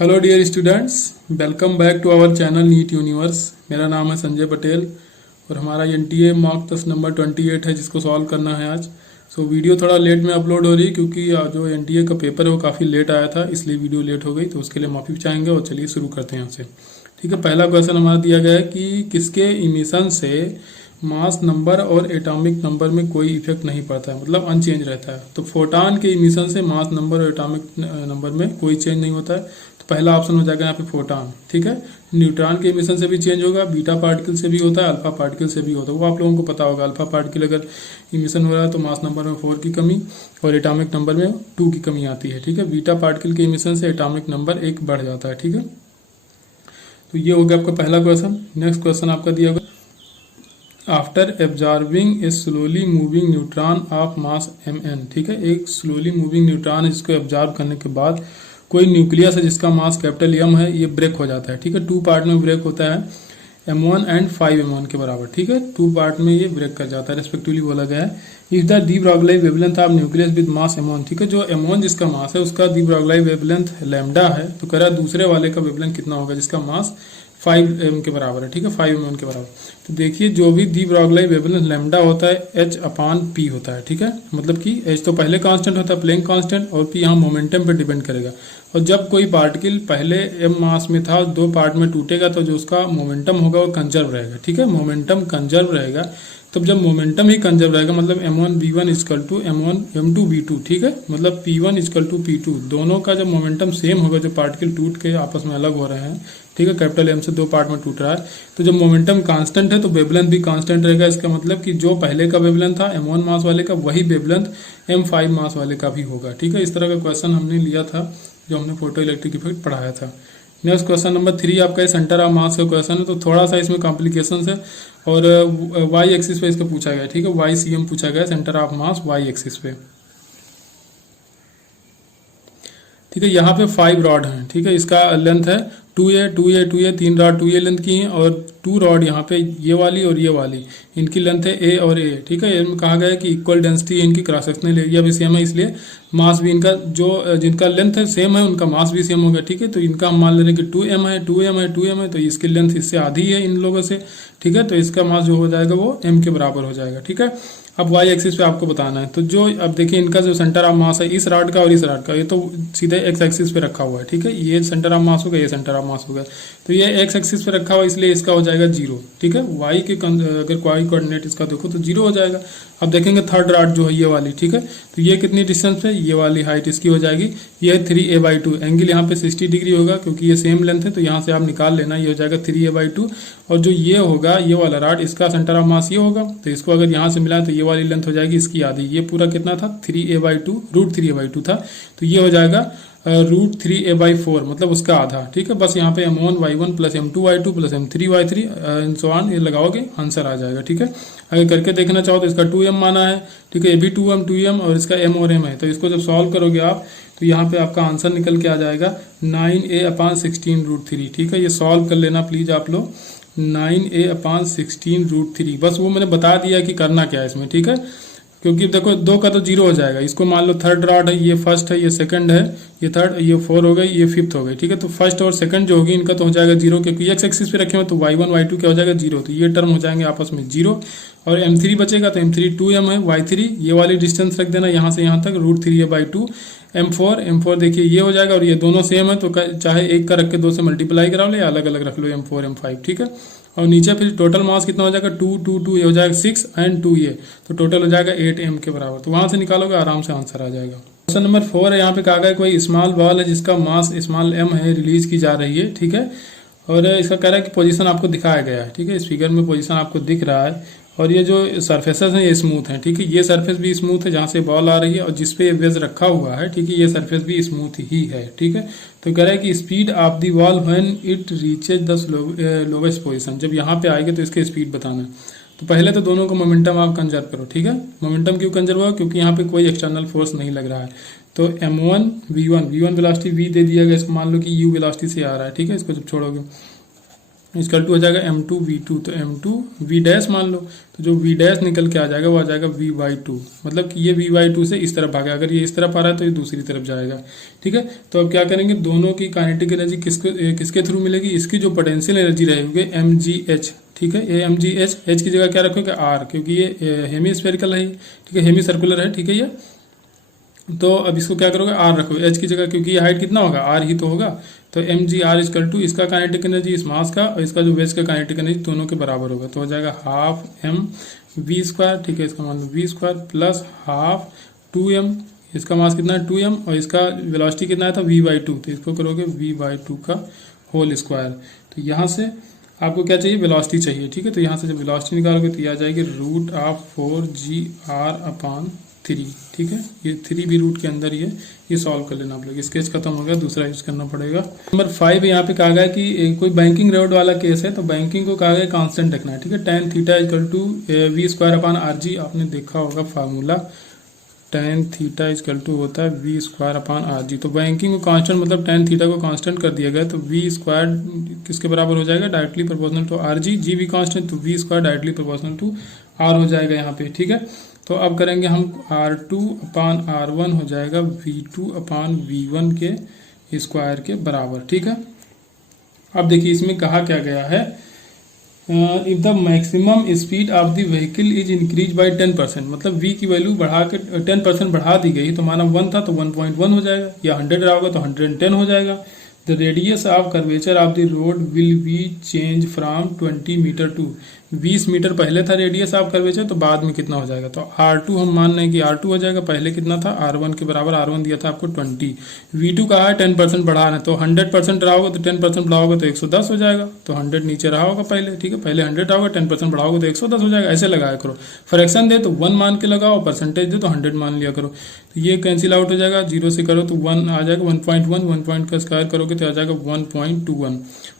Hello dear students, welcome back to our channel NEET Universe. मेरा नाम है संजय पटेल और हमारा एनटीए मॉक टेस्ट नंबर 28 है जिसको सॉल्व करना है आज। वीडियो थोड़ा लेट में अपलोड हो रही है क्योंकि जो एनटीए का पेपर है वो काफ़ी लेट आया था, इसलिए वीडियो लेट हो गई, तो उसके लिए माफ़ी चाहेंगे। और चलिए शुरू करते हैं यहाँ से। ठीक है, पहला क्वेश्चन हमारा दिया गया है कि किसके इमिशन से मास नंबर और एटॉमिक नंबर में कोई इफेक्ट नहीं पड़ता है, मतलब अनचेंज रहता है। तो फोटॉन के इमिशन से मास नंबर और एटॉमिक नंबर में कोई चेंज नहीं होता है, तो पहला ऑप्शन हो जाएगा यहाँ पे फोटॉन। ठीक है, न्यूट्रॉन के इमिशन से भी चेंज होगा, बीटा पार्टिकल से भी होता है, अल्फा पार्टिकल से भी होता है, वो आप लोगों को पता होगा। अल्फा पार्टिकल अगर इमिशन हो रहा है तो मास नंबर में 4 की कमी और एटॉमिक नंबर में 2 की कमी आती है। ठीक है, बीटा पार्टिकल के इमिशन से एटॉमिक नंबर 1 बढ़ जाता है। ठीक है, तो ये हो गया आपका पहला क्वेश्चन। नेक्स्ट क्वेश्चन आपका दिया होगा, after absorbing A slowly moving neutron of mass mn। ठीक है, एक स्लोली मूविंग न्यूट्रॉन है जिसको एब्जॉर्ब करने के बाद कोई न्यूक्लियस है जिसका मास कैपिटल M है, ये ब्रेक हो जाता है। ठीक है, 2 पार्ट में ब्रेक होता है, M1 एंड 5M1 के बराबर। ठीक है, 2 पार्ट में ये ब्रेक कर जाता है, रेस्पेक्टिवली बोला गया है। If the de Broglie wavelength of nucleus with mass M1। ठीक है, जो M1 जिसका मास है उसका डी ब्रॉगली वेवलेंथ लैम्डा है, तो कह रहा है दूसरे वाले का वेवलेंथ कितना होगा जिसका मास 5m के बराबर है। ठीक है, 5m के बराबर। तो देखिए, जो भी डी ब्रॉगली वेवलेंथ लैम्डा होता है h/p होता है। ठीक है, मतलब कि h तो पहले कांस्टेंट होता है, प्लेइंग कांस्टेंट, और p यहाँ मोमेंटम पे डिपेंड करेगा। और जब कोई पार्टिकल पहले m मास में था, 2 पार्ट में टूटेगा, तो जो उसका मोमेंटम होगा वो कंजर्व रहेगा। ठीक है, मोमेंटम कंजर्व रहेगा। तब जब मोमेंटम ही कंजर्व रहेगा मतलब m1v1 इक्वल टू m2v2। ठीक है, मतलब p1 इक्वल टू p2, दोनों का जब मोमेंटम सेम होगा, जो पार्टिकल टूट के आपस में अलग हो रहे हैं, ठीक है, कैपिटल M से 2 पार्ट में टूट रहा है, तो जब मोमेंटम कांस्टेंट है तो वेवलेंथ भी कांस्टेंट रहेगा। इसका मतलब कि जो पहले का वेवलेंथ था M1 मास वाले का, वही वेवलेंथ M5 मास वाले का भी होगा। ठीक है, इस तरह का क्वेश्चन हमने लिया था जो हमने फोटो इलेक्ट्रिक इफेक्ट पढ़ाया था। नेक्स्ट क्वेश्चन नंबर 3 आपका सेंटर ऑफ मास का क्वेश्चन है, तो थोड़ा सा इसमें कॉम्प्लिकेशन है और y एक्सिस पे इसका पूछा गया है। ठीक है, YCM पूछा गया, centre of mass y axis पे। ठीक है, यहाँ पे 5 रॉड हैं। ठीक है, इसका लेंथ है 2a 2a 2a, 3 rod 2a length की हैं, और 2 रॉड यहाँ पे ये वाली और ये वाली, इनकी लेंथ है a और a। ठीक है, इनमें कहा गया है कि इक्वल डेंसिटी है, इनकी क्रॉस सेक्शनल एरिया भी सेम है, इसलिए मास भी इनका जो जिनका लेंथ है सेम है उनका मास भी सेम होगा। ठीक है, तो इनका हम मान ले रहे हैं कि 2m है 2m है 2m है, तो इसकी लेंथ इससे आधी है इन लोगों से। ठीक है, तो इसका मास जो हो जाएगा वो m के बराबर हो जाएगा। ठीक है, अब y एक्सिस पे आपको बताना है, तो जो अब देखिए इनका जो सेंटर ऑफ मास है इस रॉड का और इस रॉड का, ये तो सीधे x एक्सिस पे रखा हुआ है। ठीक है, ये सेंटर ऑफ मास होगा, ये सेंटर ऑफ मास होगा, तो ये x एक्सिस पे रखा हुआ है, इसलिए इसका हो जाएगा 0। ठीक है, y के अगर y कोऑर्डिनेट इसका देखो तो 0 हो जाएगा। अब देखेंगे थर्ड रॉड जो है ये वाली, ठीक है, तो ये कितनी डिस्टेंस पे, ये वाली हाइट इसकी हो जाएगी, ये है 3a/2। एंगल यहाँ पे 60 डिग्री होगा क्योंकि ये सेम लेंथ है, तो यहाँ से आप निकाल लेना, ये हो जाएगा 3a/2। और जो ये होगा ये वाला रॉड, इसका सेंटर ऑफ मास ये होगा, तो इसको अगर यहाँ से मिलाएं तो ये वाली लेंथ हो जाएगी इसकी आधी। ये पूरा कितना था, 3a/2, √3a/2 था, तो ये हो जाएगा √3a/4, मतलब उसका आधा। ठीक है, बस यहाँ पे m1y1 plus m2y2 plus m3y3 and so on, ये लगाओगे आंसर आ जाएगा। ठीक है, अगर करके देखना चाहो तो इसका 2m माना है। ठीक है, ये भी 2m और इसका m और m है, तो इसको जब सॉल्व करोगे आप तो यहाँ पे आपका आंसर निकल के आ जाएगा 9a/16 √3। ठीक है, ये सॉल्व कर लेना प्लीज आप लोग, 9a/16 √3। बस वो मैंने बता दिया कि करना क्या है इसमें। ठीक है, क्योंकि देखो 2 का तो 0 हो जाएगा, इसको मान लो थर्ड रॉड है, ये फर्स्ट है, ये सेकंड है, ये थर्ड, ये 4 हो गई, ये 5th हो गई। ठीक है, तो फर्स्ट और सेकंड जो होगी इनका तो हो जाएगा 0, क्योंकि x एक्सिस पे रखे हुए तो y1 y2 क्या हो जाएगा 0, तो ये टर्म हो जाएंगे आपस में 0। और m3 बचेगा, तो m3 2m है, y3 ये वाली डिस्टेंस रख देना यहाँ से यहाँ तक √3a/2। m4 देखिए ये हो जाएगा, और ये दोनों सेम है, तो चाहे एक का रख के 2 से मल्टीप्लाई करा लो या अलग अलग रख लो, m4 m5। ठीक है, और नीचे फिर टोटल मास कितना हो जाएगा 2 2 2, ये हो जाएगा 6 एंड 2 ये, तो टोटल हो जाएगा 8m के बराबर। तो वहां से निकालोगे आराम से आंसर आ जाएगा। क्वेश्चन नंबर 4 है, यहाँ पे कहा गया कोई स्मॉल बॉल है जिसका मास स्मॉल m है, रिलीज की जा रही है। ठीक है, और इसका कह रहा है कि पोजीशन आपको दिखाया गया है। ठीक है, इस फिगर में पोजीशन आपको दिख रहा है, और ये जो सरफेसेस हैं ये स्मूथ हैं। ठीक है, ये सरफेस भी स्मूथ है जहाँ से बॉल आ रही है, और जिसपे ये वेज रखा हुआ है, ठीक है, ये सरफेस भी स्मूथ ही है। ठीक है, तो कह रहा है कि speed of the ball when it reaches the lowest position, जब यहाँ पे आएगी तो इसकी स्पीड बताना है। तो पहले तो दोनों को मोमेंटम आप कंजर्व करो। ठीक है, मोमेंटम क्यों कंजर्व हुआ, क्योंकि यहाँ पे कोई एक्सटर्नल फोर्स नहीं लग रहा है। तो m1v1 वेलोसिटी v दे दिया गया, इसको मान लो कि u वेलोसिटी से आ रहा है। ठीक है, इसको जब छोड़ोगे इक्वल टू हो जाएगा M2V2, तो M2V डैश मान लो, तो जो V डैश निकल के आ जाएगा वो आ जाएगा V/2, मतलब कि ये V/2 से इस तरफ भागा, अगर ये इस तरफ आ रहा है तो ये दूसरी तरफ जाएगा। ठीक है, तो अब क्या करेंगे, दोनों की काइनेटिक एनर्जी किसके थ्रू मिलेगी, इसकी जो पोटेंशियल एनर्जी रहेगी mgh। ठीक है, ये mgh, h की जगह क्या रखोगे r, क्योंकि ये हेमी स्फेरिकल है, ठीक है, हेमी सर्कुलर है। ठीक है, ये तो अब इसको क्या करोगे, r रखोगे h की जगह, क्योंकि ये हाइट कितना होगा, r ही तो होगा। तो mgr इक्वल टू इसका काइनेटिक एनर्जी इस मास का और इसका जो वेज का काइनेटिक एनर्जी दोनों के बराबर होगा, तो हो जाएगा हाफ mv²। ठीक है, इसका मान लो v² प्लस हाफ 2m, इसका मास कितना है 2m और इसका वेलोसिटी कितना है था v/2, तो इसको करोगे v/2 का होल स्क्वायर। तो यहाँ से आपको क्या चाहिए, वेलोसिटी चाहिए। ठीक है, तो यहाँ से जब वेलोसिटी निकालोगे तो ये आ जाएगी √4gr/3। ठीक है, ये 3 भी रूट के अंदर ही है, ये सॉल्व कर लेना आप लोग। स्केच खत्म हो गया, दूसरा यूज करना पड़ेगा। नंबर 5 यहाँ पे कहा गया कि कोई बैंकिंग रोड वाला केस है, तो बैंकिंग को कहा गया कांस्टेंट रखना है। ठीक है, tan theta equal to v²/rg, आपने देखा होगा formula, tan theta equal to होता है v²/rg। तो बैंकिंग को कांस्टेंट मतलब tan थीटा को कांस्टेंट कर दिया गया, तो v² किसके बराबर हो जाएगा, directly proportional to rg, g भी कांस्टेंट, तो v² directly proportional to r हो जाएगा यहाँ पे। ठीक है, तो अब करेंगे हम R2/R1 हो जाएगा V2/V1 के स्क्वायर के बराबर। ठीक है, अब देखिए इसमें कहा क्या गया है, if the maximum speed of the vehicle is increase by 10%, मतलब v की वैल्यू बढ़ा के 10% बढ़ा दी गई, तो माना 1 था तो 1.1 हो जाएगा, या 100 रहा होगा तो 110 हो जाएगा। The radius of curvature of the road will be change from 20 metre to 20 metre पहले था रेडियस ऑफ कर्वेचर, तो बाद में कितना हो जाएगा, तो R2 हम मान रहे हैं कि R2 हो जाएगा, पहले कितना था R1 के बराबर, R1 दिया था आपको 20, V2 कहा है 10% बढ़ा रहे हैं, तो 100% रहा होगा तो 10% बढ़ाओगे तो 110 हो जाएगा, तो 100 नीचे रहा होगा पहले। ठीक है, पहले 100 रहा होगा, 10% बढ़ाओगे तो 110 हो जाएगा, ऐसे लगाया करो। फ्रैक्शन दे तो 1 मान के लगाओ, परसेंटेज दे तो 100 मान लिया करो, तो ये कैंसिल आउट हो जाएगा, 0 से करो तो 1 आ जाएगा, 1.1, 1 पॉइंट का स्क्वायर करोगे तो आ जाएगा 1.21।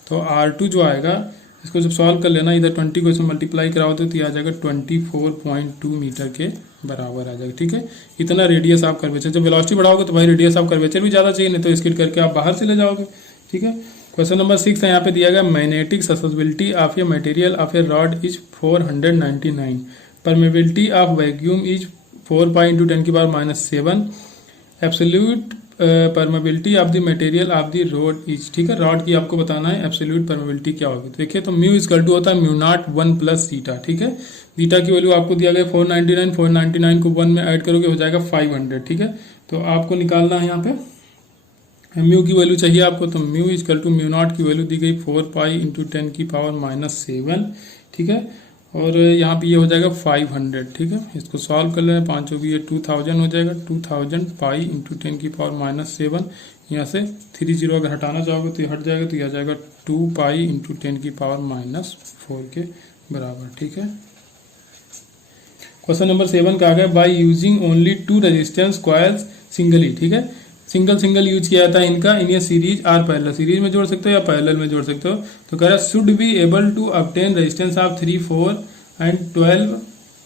तो R2 जो आएगा, इसको जब सॉल्व कर लेना, इधर 20 को इसमें मल्टीप्लाई कराओ तो ये आ जाएगा 24.2 मीटर के बराबर आ जाएगा। ठीक है, इतना रेडियस आप कर्वेचर, जब वेलोसिटी बढ़ाओगे तो भाई रेडियस ऑफ कर्वेचर भी ज़्यादा चाहिए, नहीं तो स्किड करके आप बाहर चले जाओगे। ठीक है, क्वेश्चन नंबर 6 है, यहाँ पे दिया गया magnetic susceptibility of a material of a rod is 499, permeability of vacuum is 4 pi into 10⁻⁷, absolute permeability of the material of the rod is. ठीक है, रॉड की आपको बताना है एब्सोल्यूट परमेबिलिटी क्या होगी। देखिए तो म्यू इक्वल टू होता है μ0 1 प्लस सीटा। ठीक है, सीटा की वैल्यू आपको दिया गया 499, 499 को 1 में ऐड करोगे हो जाएगा 500। ठीक है, तो आपको निकालना है यहाँ पे म्यू की वैल्यू चाहिए आपको, तो म्यू इक्वल टू μ0 की वैल्यू दी गई 4 पाई इंटू 10⁻⁷। ठीक है, और यहाँ पे ये हो जाएगा 500। ठीक है, इसको सॉल्व कर लेना, 5 होगी ये 2000 हो जाएगा, 2000 पाई इंटू 10⁻⁷। यहाँ से 30 अगर हटाना चाहोगे तो ये हट जाएगा, तो ये आ जाएगा 2 पाई इंटू 10⁻⁴ के बराबर। ठीक है, क्वेश्चन नंबर 7 का आ गया, by using only 2 resistance coils singly. ठीक है, सिंगल यूज किया जाता है इनका, इन ये सीरीज आर पैरेलल, सीरीज में जोड़ सकते हो या पैरेलल में जोड़ सकते हो। तो कह रहा है should be able to obtain resistance of 3, 4 and 12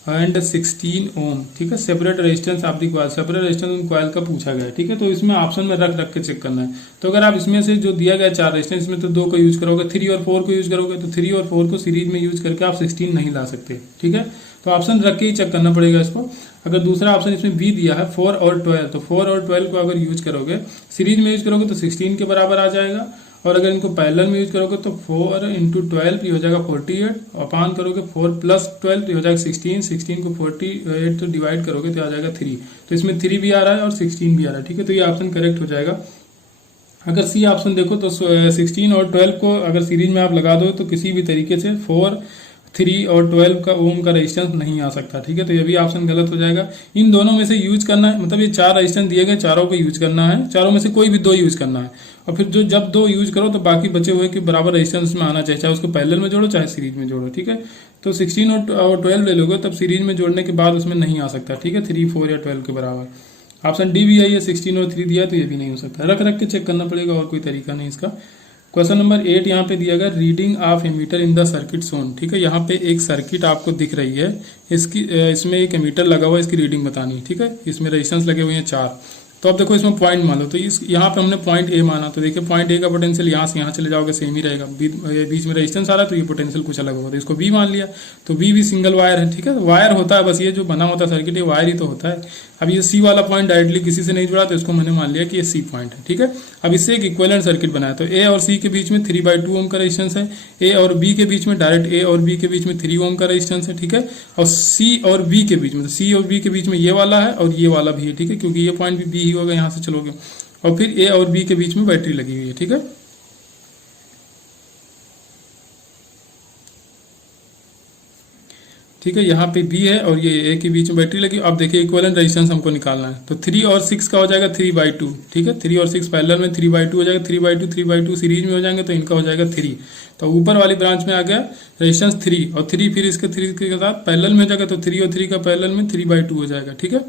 and 16 ohm. ठीक है, separate resistance of the coil, separate resistance coil का पूछा गया है। ठीक है, तो इसमें ऑप्शन में रख के चेक करना है। तो अगर आप इसमें से जो दिया गया 4 रेजिस्टेंस, इसमें तो 2 को यूज करोगे, 3 और 4 को यूज करोगे, तो 3 और 4 को सीरीज में यूज करके आप 16 नहीं ला सकते। ठीक है, तो ऑप्शन रख के ही चेक करना पड़ेगा इसको। अगर दूसरा ऑप्शन इसमें बी दिया है 4 और 12, तो 4 और 12 को अगर यूज करोगे, सीरीज में यूज करोगे तो 16 के बराबर आ जाएगा, और अगर इनको पैरेलल में यूज करोगे तो 4 इंटू 12 ये हो जाएगा 48, अपान करोगे 4 प्लस 12 ये हो जाएगा 16, 16 को 48 तो डिवाइड करोगे तो आ जाएगा 3, तो इसमें 3 भी आ रहा है और 16 भी आ रहा है। ठीक है, तो ये ऑप्शन करेक्ट हो जाएगा। अगर सी ऑप्शन देखो तो 16 और 12 को अगर सीरीज में आप लगा दो तो किसी भी तरीके से 4, 3 और 12 का ओम का रेजिस्टेंस नहीं आ सकता। ठीक है, तो ये भी ऑप्शन गलत हो जाएगा। इन दोनों में से यूज करना है, मतलब ये 4 रेजिस्टेंस दिए गए, चारों को यूज करना है, चारों में से कोई भी 2 यूज करना है, और फिर जो जब 2 यूज करो तो बाकी बचे हुए कि बराबर रेजिस्टेंस में आना चाहिए, चाहे उसको पैरेलल में जोड़ो चाहे सीरीज में जोड़ो। ठीक है, तो 16 और 12 ले लोगे तब सीरीज में जोड़ने के बाद उसमें नहीं आ सकता। ठीक है, 3, 4 या 12 के बराबर। ऑप्शन डी भी है, 16 और 3 दिया तो ये भी नहीं हो सकता, रख के चेक करना पड़ेगा, और कोई तरीका नहीं इसका। क्वेश्चन नंबर 8 यहाँ पे दिया गया, reading of ammeter in the circuit shown. ठीक है, यहाँ पे एक सर्किट आपको दिख रही है, इसमें एक एमीटर लगा हुआ है, इसकी रीडिंग बतानी है। ठीक है, इसमें रेजिस्टेंस लगे हुए हैं 4, तो अब देखो इसमें पॉइंट मान लो, तो इस यहाँ पे हमने पॉइंट ए माना, तो देखिए पॉइंट ए का पोटेंशियल यहाँ से यहाँ चले जाओगे सेम ही रहेगा, बीच में रेजिस्टेंस आ रहा है तो ये पोटेंशियल कुछ अलग होगा, तो इसको बी मान लिया। तो बी भी सिंगल वायर है, ठीक है, वायर होता है बस, ये जो बना होता है सर्किट ये वायर ही तो होता है। अब ये सी वाला पॉइंट डायरेक्टली किसी से नहीं जुड़ा तो इसको मैंने मान लिया कि ये सी पॉइंट है, ठीक है। अब इससे एक इक्विवेलेंट सर्किट बनाया, तो ए और सी के बीच में 3/2 ओम का रेजिस्टेंस है, ए और बी के बीच में डायरेक्ट ए और बी के बीच में 3 ओम का रेजिस्टेंस है, ठीक है। और सी और बी के बीच में, तो सी और बी के बीच में ये वाला है और ये वाला भी है, ठीक है, क्योंकि ये पॉइंट भी बी ही होगा, यहाँ से चलोगे। और फिर ए और बी के बीच में बैटरी लगी हुई है, ठीक है। ठीक है, यहाँ पे बी है और ये ए के बीच में बैटरी लगी। अब देखिए इक्विवेलेंट रेजिस्टेंस हमको निकालना है, तो 3 और 6 का हो जाएगा 3/2, ठीक है। 3 और 6 पैरेलल में 3/2 हो जाएगा, 3/2 सीरीज में हो जाएंगे तो इनका हो जाएगा 3। तो ऊपर वाली ब्रांच में आ गया रेजिस्टेंस 3 और 3 फिर इसके 3 के साथ पैरेलल में हो जाएगा, तो 3 और 3 का पैरेलल में 3/2 हो जाएगा, ठीक है।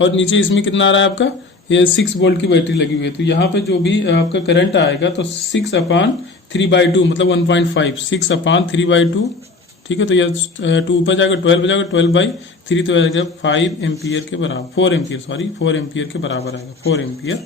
और नीचे इसमें कितना आ रहा है आपका, ये 6 वोल्ट की बैटरी लगी हुई है, तो यहाँ पे जो भी आपका करंट आएगा तो 6/3/2 मतलब 1.5, 6/3/2, ठीक है। तो ये 2 ऊपर जाएगा 12 हो जाएगा, 12/3 तो आ जाएगा 5 एम्पियर के बराबर, 4 एम्पियर, सॉरी 4 एम्पियर के बराबर आएगा, 4 एम्पियर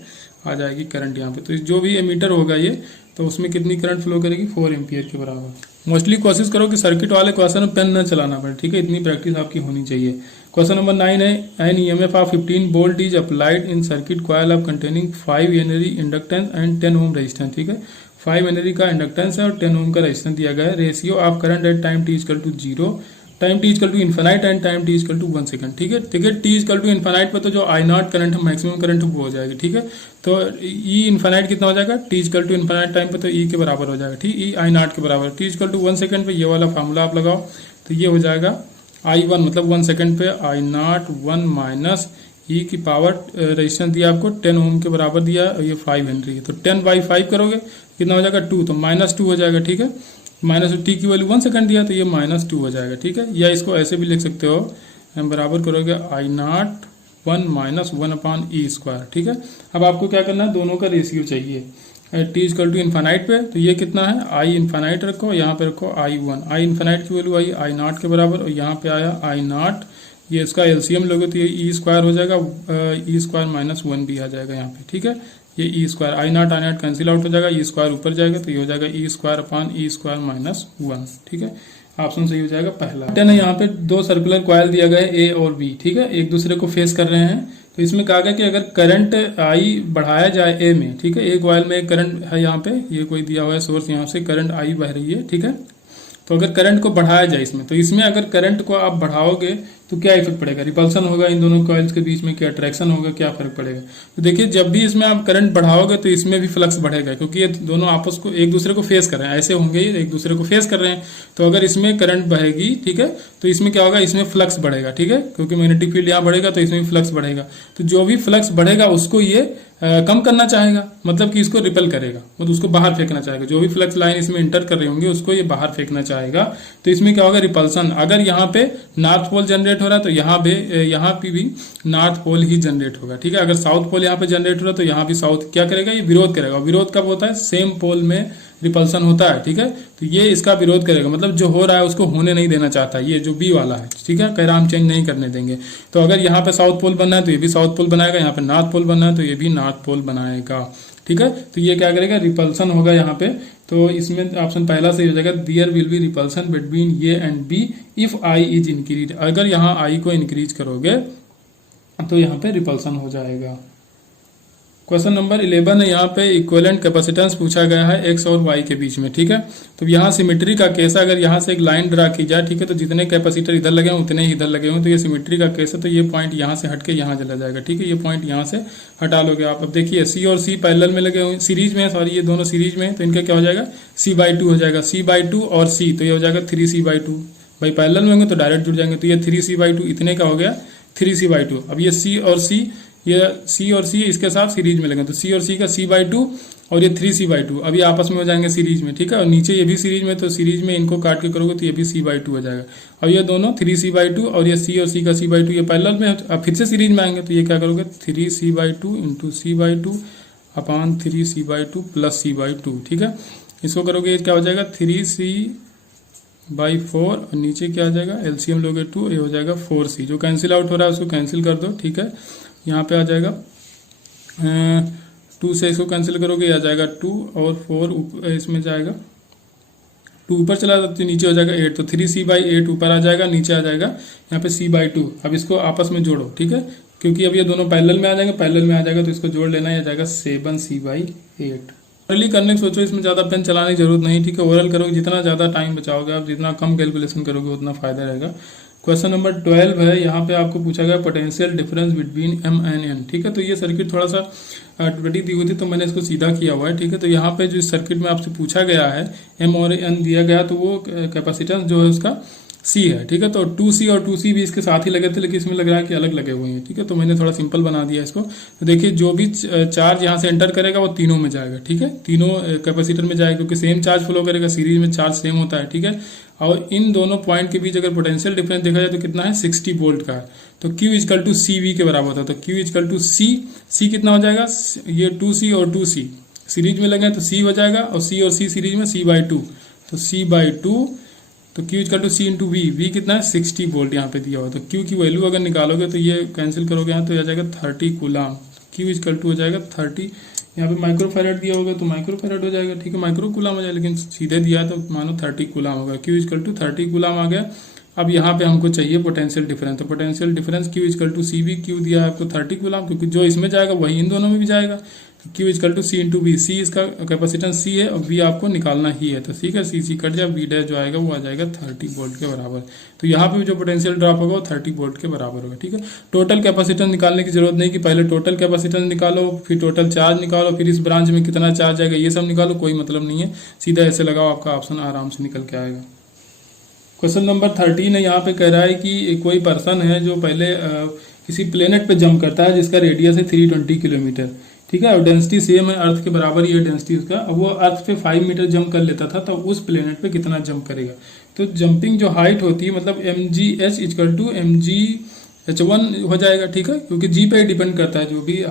आ जाएगी करंट यहाँ पे। तो जो भी एमीटर होगा ये, तो उसमें कितनी करंट फ्लो करेगी, 4 एम्पियर के बराबर। मोस्टली कोशिश करो कि सर्किट वाले क्वेश्चन में पेन न चलाना पड़े, ठीक है, इतनी प्रैक्टिस आपकी होनी चाहिए। क्वेश्चन नंबर 9 है, an EMF of 15 volt is applied in circuit coil of containing 5 henry inductance and 10 ohm resistance, ठीक है। 5 हेनरी का इंडक्टेंस है और 10 ओम का रेजिस्टेंस दिया गया है। Ratio of current at time t equal to 0, time t equal to infinite and time t equal to 1 second, ठीक है। ठीक है, t इक्वल टू इन्फिनाइट पर तो जो I नॉट करंट है, मैक्सिमम करंट वो हो जाएगी, ठीक है। तो E इन्फिनाइट कितना हो जाएगा, t equal to infinite time पे तो E के बराबर हो जाएगा, ठीक, E I नॉट के बराबर। t इक्वल टू 1 सेकंड पे ये वाला फार्मूला आप लगाओ, तो ये हो जाएगा I1 मतलब 1 सेकंड पे I नॉट 1 माइनस E की पावर रेजिस्टेंस दिया आपको 10 ओम के बराबर दिया और ये 5 हेनरी है, तो 10/5 करोगे कितना हो जाएगा 2, तो -2 हो जाएगा, ठीक है। माइनस टी की वैल्यू 1 सेकंड दिया तो ये -2 हो जाएगा, ठीक है। या इसको ऐसे भी लिख सकते हो, बराबर करोगे I नॉट 1 माइनस 1/E², ठीक है। अब आपको क्या करना है, दोनों का रेशियो चाहिए। t इक्वल टू इन्फिनाइट पे तो ये कितना है, I इन्फिनाइट रखो, यहाँ पे रखो I1, I इन्फिनाइट की वैल्यू आई I नॉट के बराबर, और यहाँ पे आया I नॉट, ये इसका एलसीएम लोगे तो ये E² हो जाएगा, E² माइनस 1 भी आ जाएगा यहाँ पे, ठीक है। ये E², I not cancel out हो जाएगा, E² ऊपर जाएगा तो ये हो जाएगा E² माइनस 1, ठीक है। ऑप्शन सही हो जाएगा पहला। टेन है, यहाँ पे 2 सर्कुलर कॉइल दिया गया है A और B, ठीक है, एक दूसरे को फेस कर रहे हैं। तो इसमें कहा गया कि अगर करंट I बढ़ाया जाए A में, ठीक है, एक कॉइल में एक करंट है, यहाँ पे ये कोई दिया हुआ है सोर्स, यहाँ से करंट I बह रही है, ठीक है। तो अगर करंट को बढ़ाया जाए इसमें, तो इसमें अगर करंट को आप बढ़ाओगे तो क्या इफेक्ट पड़ेगा, रिपल्सन होगा इन दोनों कॉइल्स के बीच में, क्या अट्रैक्शन होगा, क्या फर्क पड़ेगा। तो देखिए जब भी इसमें आप करंट बढ़ाओगे तो इसमें भी फ्लक्स बढ़ेगा, क्योंकि ये दोनों आपस को एक दूसरे को फेस कर रहे हैं, ऐसे होंगे ये एक दूसरे को फेस कर रहे हैं। तो अगर इसमें करंट बहेगी, ठीक है, तो इसमें क्या होगा, इसमें फ्लक्स बढ़ेगा, ठीक है, क्योंकि मैग्नेटिक फील्ड यहाँ बढ़ेगा तो इसमें भी फ्लक्स बढ़ेगा। तो जो भी फ्लक्स बढ़ेगा उसको ये कम करना चाहेगा, मतलब कि इसको रिपेल करेगा, मतलब उसको बाहर फेंकना चाहेगा। जो भी फ्लक्स लाइन इसमें इंटर कर रहे होंगे उसको ये बाहर फेंकना चाहेगा। तो इसमें क्या होगा, रिपल्सन। अगर यहाँ पे नॉर्थ पोल जनरेट हो रहा है तो यहाँ पे भी नॉर्थ पोल ही जनरेट होगा, ठीक है। अगर साउथ पोल यहाँ पे जनरेट हो रहा है तो यहाँ भी साउथ क्या करेगा, ये विरोध करेगा। विरोध कब होता है, सेम पोल में रिपल्सन होता है, ठीक है। तो ये इसका विरोध करेगा, मतलब जो हो रहा है उसको होने नहीं देना चाहता, ये जो बी वाला है, ठीक है, कह रहा हम चेंज नहीं करने देंगे। तो अगर यहाँ पे साउथ पोल बनना है तो ये भी साउथ पोल बनाएगा, यहाँ पे नॉर्थ पोल बनना है तो ये भी नॉर्थ पोल बनाएगा, ठीक है। तो ये क्या करेगा, रिपल्सन होगा यहाँ पे। तो इसमें ऑप्शन पहला सही हो जाएगा, there will be repulsion between A and B if I is increase. अगर यहाँ आई को इंक्रीज करोगे तो यहाँ पे रिपल्सन हो जाएगा। क्वेश्चन नंबर 11 है, यहाँ पे इक्विवेलेंट कैपेसिटेंस पूछा गया है एक्स और वाई के बीच में, ठीक है। तो यहाँ सिमेट्री का केस है, अगर यहाँ से एक लाइन ड्रा की जाए, ठीक है, तो जितने कैपेसिटर इधर लगे हों उतने ही इधर लगे हों, तो ये सिमेट्री का केस है। तो ये पॉइंट यहाँ से हट के यहाँ चला जाएगा, ठीक है, ये पॉइंट यहाँ से हटा लोगे आप। अब देखिए सी और सी पैरेलल में लगे हुए, सीरीज में, सॉरी ये दोनों सीरीज में, तो इनका क्या हो जाएगा, C/2 हो जाएगा, C/2 और C, तो ये हो जाएगा 3C/2। भाई पैरेलल में होंगे तो डायरेक्ट जुड़ जाएंगे, तो ये 3C/2 इतने का हो गया 3C/2। अब ये C और C, ये C और C इसके साथ सीरीज में लगे, तो C और C का C/2 और ये 3C/2 अभी आपस में हो जाएंगे सीरीज में, ठीक है। और नीचे ये भी सीरीज में, तो सीरीज में इनको काट के करोगे तो ये भी C/2 हो जाएगा। अब ये दोनों 3C/2 और ये C और C का C/2 ये पैरेलल में, अब फिर से सीरीज में आएंगे, तो ये क्या करोगे 3C/2 into C/2 upon 3C/2 plus C/2, ठीक है। इसको करोगे क्या हो जाएगा 3C/4 और नीचे क्या आ जाएगा, एलसीएम लोगे 2, ये हो जाएगा 4C। जो कैंसिल आउट हो रहा है उसको कैंसिल कर दो, ठीक है। यहाँ पे आ जाएगा 2 से इसको कैंसिल करोगे आ जाएगा 2 और 4 इसमें जाएगा 2 ऊपर चला जाता तो नीचे हो जाएगा 8, तो 3c/8 ऊपर आ जाएगा, नीचे आ जाएगा यहाँ पे c/2। अब इसको आपस में जोड़ो, ठीक है, क्योंकि अब ये दोनों पैरेलल में आ जाएंगे, पैरेलल में आ जाएगा तो इसको जोड़ लेना है, आ जाएगा 7c/8। ओरली करने की सोचो, इसमें ज़्यादा पेन चलाने की जरूरत नहीं, ठीक है। ओरल करोगे जितना ज़्यादा टाइम बचाओगे आप, जितना कम कैलकुलेशन करोगे उतना फायदा रहेगा। क्वेश्चन नंबर 12 है, यहाँ पे आपको पूछा गया potential difference between M and N, ठीक है। तो ये सर्किट थोड़ा सा बड़ी दी हुई थी तो मैंने इसको सीधा किया हुआ है, ठीक है। तो यहाँ पे जो इस सर्किट में आपसे पूछा गया है एम और एन दिया गया, तो वो कैपेसिटेंस जो है उसका सी है, ठीक है। तो 2c और 2c भी इसके साथ ही लगे थे, लेकिन इसमें लग रहा है कि अलग लगे हुए हैं, ठीक है। तो मैंने थोड़ा सिंपल बना दिया इसको। तो देखिए जो भी चार्ज यहाँ से एंटर करेगा वो तीनों में जाएगा, ठीक है, तीनों कैपेसिटर में जाएगा, क्योंकि सेम चार्ज फ्लो करेगा, सीरीज में चार्ज सेम होता है, ठीक है। और इन दोनों पॉइंट के बीच अगर पोटेंशियल डिफरेंस देखा जाए तो कितना है, 60 वोल्ट का है। तो Q इजकल टू CV के बराबर होता है। तो Q इजकल टू C कितना हो जाएगा, ये 2c और 2c सीरीज में लगे तो C हो जाएगा, और C और C सीरीज में c/2, तो c/2। तो Q equal to C into V कितना है, 60 वोल्ट यहाँ पे दिया हुआ। तो Q की वैल्यू अगर निकालोगे तो ये कैंसिल करोगे यहाँ तो आ जाएगा 30 कूलाम। Q इजकल टू हो जाएगा 30, यहाँ पे माइक्रोफेरेड दिया होगा तो माइक्रोफेरेड हो जाएगा, ठीक है, माइक्रो कूलाम हो जाएगा, लेकिन सीधे दिया तो मानो 30 कूलाम होगा। Q इजकल टू 30 कूलाम आ गया। अब यहाँ पे हमको चाहिए पोटेंशियल डिफरेंस, तो potential difference Q equal to CV, Q दिया है आपको 30 कूलाम, क्योंकि जो इसमें जाएगा वही इन दोनों में भी जाएगा। Q equal to C into V, C इसका कैपेसिटेंस C है और V आपको निकालना ही है, तो C का C कट जाए, V डैश जो आएगा वो आ जाएगा 30 वोल्ट के बराबर। तो यहाँ पे जो पोटेंशियल ड्रॉप होगा वो 30 वोल्ट के बराबर होगा, ठीक है। टोटल कैपेसिटेंस निकालने की जरूरत नहीं कि पहले टोटल कैपेसिटेंस निकालो, फिर टोटल चार्ज निकालो, फिर इस ब्रांच में कितना चार्ज आएगा ये सब निकालो, कोई मतलब नहीं है। सीधा ऐसे लगाओ, आपका ऑप्शन आराम से निकल के आएगा। क्वेश्चन नंबर 13 है, यहाँ पे कह रहा है कि कोई पर्सन है जो पहले किसी प्लेनेट पे जंप करता है जिसका रेडियस है 320 किलोमीटर, ठीक है, और डेंसिटी सेम है, अर्थ के बराबर ही है डेंसिटी उसका। अब वो अर्थ पे 5 मीटर जंप कर लेता था, तो उस प्लेनेट पे कितना जंप करेगा। तो जंपिंग जो हाइट होती है, मतलब mgh इक्वल टू mgh1 हो जाएगा, ठीक है, क्योंकि जी पे डिपेंड करता है। जो भी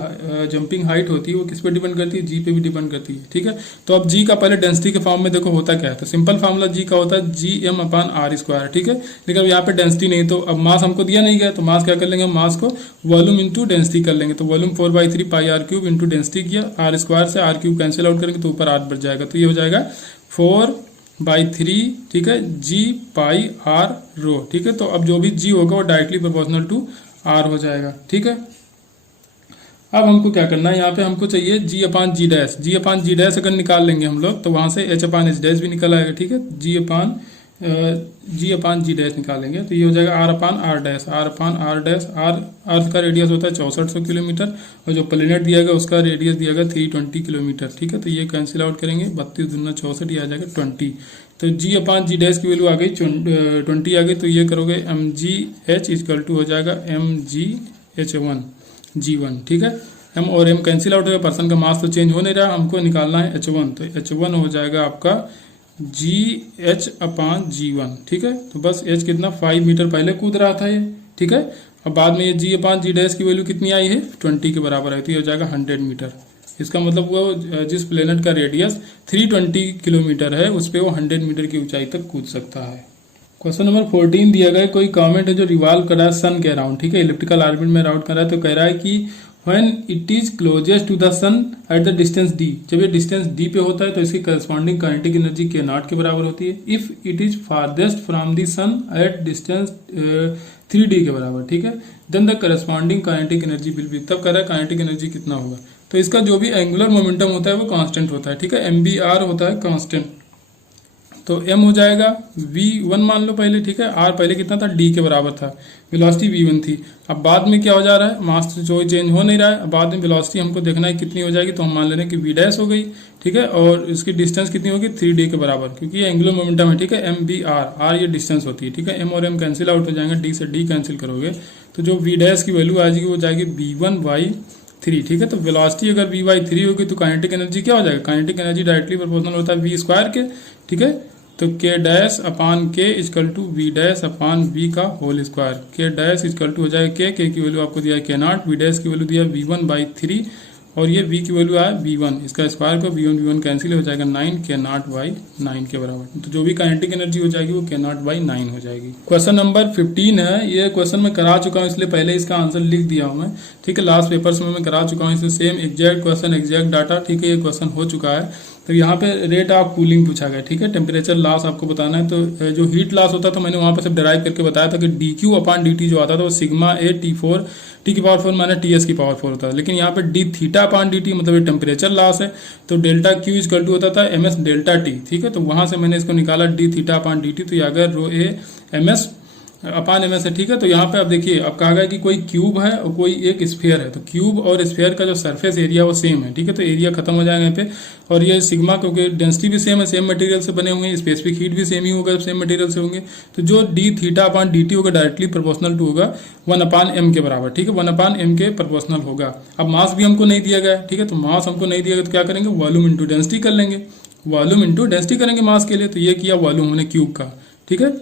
जंपिंग हाइट होती है वो किस पे डिपेंड करती है, जी पे भी डिपेंड करती है, ठीक है। तो अब जी का पहले डेंसिटी के फॉर्म में देखो होता क्या है, तो सिंपल फार्मूला जी का होता है gm/r², ठीक है। लेकिन अब यहाँ पे डेंसिटी नहीं, तो अब मास हमको दिया नहीं गया, तो मास क्या कर लेंगे, मास को वॉल्यूम इंटू डेंसिटी कर लेंगे। तो वॉल्यूम 4/3 πr³ इंटू डेंसिटी किया, r² से r³ कैंसिल आउट करेंगे तो ऊपर 8 बच जाएगा, तो ये हो जाएगा 4/3, ठीक है, g/r⍴, ठीक है। तो अब जो भी g होगा वो डायरेक्टली प्रोपोर्शनल टू r हो जाएगा, ठीक है। अब हमको क्या करना है, यहाँ पे हमको चाहिए g/g', अगर निकाल लेंगे हम लोग तो वहां से h/h' भी निकल आएगा, ठीक है। g/g' निकालेंगे तो ये हो जाएगा r/r', अर्थ का रेडियस होता है 6400 किलोमीटर, और जो प्लेनेट दिया गया उसका रेडियस दिया गया 320 किलोमीटर, ठीक है। तो ये कैंसिल आउट करेंगे, 32 दूना 64, ये आ जाएगा 20। तो g/g' की वैल्यू आ गई 20 आ गई, तो ये करोगे mgh इक्वल टू हो जाएगा mgh1 g1, ठीक है। m और m कैंसिल आउट होगा, पर्सन का मास तो चेंज हो नहीं रहा, हमको निकालना है h1, तो h1 हो जाएगा आपका gh/g1, ठीक है। तो बस h कितना 5 मीटर पहले कूद रहा था ये, ठीक है। अब बाद में ये g/g' की वैल्यू कितनी आई है, 20 के बराबर है, तो ये हो जाएगा 100 मीटर। इसका मतलब वो जिस प्लेनेट का रेडियस 320 किलोमीटर है उस पर वो 100 मीटर की ऊंचाई तक कूद सकता है। क्वेश्चन नंबर 14 दिया गया, कोई कॉमेट है जो रिवॉल्व कर रहा है सन के अराउंड, ठीक है, इलिप्टिकल ऑर्बिट में राउंड कर रहा है। तो कह रहा है कि when it is closest to the sun at the distance d, जब ये डिस्टेंस d पे होता है तो इसकी करस्पॉन्डिंग काइनेटिक एनर्जी k0 के बराबर होती है। If it is farthest from the sun at distance 3d के बराबर, ठीक है, then the corresponding kinetic energy will be, तब कह रहा है काइनेटिक एनर्जी कितना होगा। तो इसका जो भी एंगुलर मोमेंटम होता है वो कांस्टेंट होता है, ठीक है, mvr होता है कांस्टेंट। तो m हो जाएगा v1 मान लो पहले, ठीक है, r पहले कितना था, d के बराबर था, वेलोसिटी v1 थी। अब बाद में क्या हो जा रहा है, मास जो चेंज हो नहीं रहा है, अब बाद में वेलोसिटी हमको देखना है कितनी हो जाएगी, तो हम मान ले रहे हैं कि v' हो गई, ठीक है, और इसकी डिस्टेंस कितनी होगी 3d के बराबर, क्योंकि ये एंगुलर मोमेंटम है, ठीक है, mvr, r ये डिस्टेंस होती है, ठीक है। m और m कैंसिल आउट हो जाएंगे, d से d कैंसिल करोगे तो जो v' की वैल्यू आ जाएगी वो जाएगी v1/3, ठीक है। तो वेलोसिटी अगर v/3 होगी तो काइनेटिक एनर्जी क्या हो जाएगा, काइनेटिक एनर्जी डायरेक्टली प्रोपोर्शनल होता है v² के, ठीक है। तो k'/k इक्वल टू v'/v का whole square, k' equal to हो जाएगा k की वैल्यू आपको दिया है k0, v' की वैल्यू दिया v1/3, और ये v की वैल्यू आया v1, इसका स्क्वायर को v1 कैंसिल हो जाएगा 9 k नॉट बाई 9 के बराबर। तो जो भी काइनेटिक एनर्जी हो जाएगी वो k नॉट बाई 9 हो जाएगी। क्वेश्चन नंबर 15 है, ये क्वेश्चन मैं करा चुका हूँ इसलिए पहले इसका आंसर लिख दिया हूँ मैं, ठीक है। लास्ट पेपर्स में मैं करा चुका हूँ इसलिए same exact question exact data, ठीक है। ये क्वेश्चन हो चुका है। तो यहाँ पे रेट ऑफ कूलिंग पूछा गया, ठीक है। टेम्परेचर लॉस आपको बताना है। तो जो हीट लॉस होता है तो मैंने वहाँ पे सब डिराइव करके बताया था कि dq अपॉन dt जो आता था वो सिग्मा a T4 t की पावर 4 माइनस ts की पावर 4 होता है। लेकिन यहाँ पे d थीटा अपॉन dt मतलब ये टेम्परेचर लॉस है, तो डेल्टा q इक्वल टू होता था ms डेल्टा t, ठीक है। तो वहाँ से मैंने इसको निकाला d थीटा अपॉन dt, तो ये आ गया रो ए ms अपान एम एस है, ठीक है। तो यहाँ पे आप देखिए, अब कहा गया कि कोई क्यूब है और कोई एक स्फीयर है, तो क्यूब और स्फीयर का जो सरफेस एरिया वो सेम है, ठीक है। तो एरिया खत्म हो जाएगा यहाँ पे, और ये सिग्मा क्योंकि डेंसिटी भी सेम है, सेम मटेरियल से बने हुए हैं, स्पेसिफिक हीट भी सेम ही होगा जब सेम मटेरियल से होंगे। तो जो D theta upon D T होगा डायरेक्टली प्रोपोर्शनल टू होगा 1 अपान एम के बराबर, ठीक है। 1 अपान एम के प्रोपोर्शनल होगा। अब मास भी हमको नहीं दिया गया, ठीक है। तो मास हमको नहीं दिया गया तो क्या करेंगे, वॉल्यूम इंटू डेंसिटी कर लेंगे, वॉल्यूम इंटू डेंसिटी करेंगे मास के लिए। तो ये किया वॉल्यूम हमने क्यूब का, ठीक है।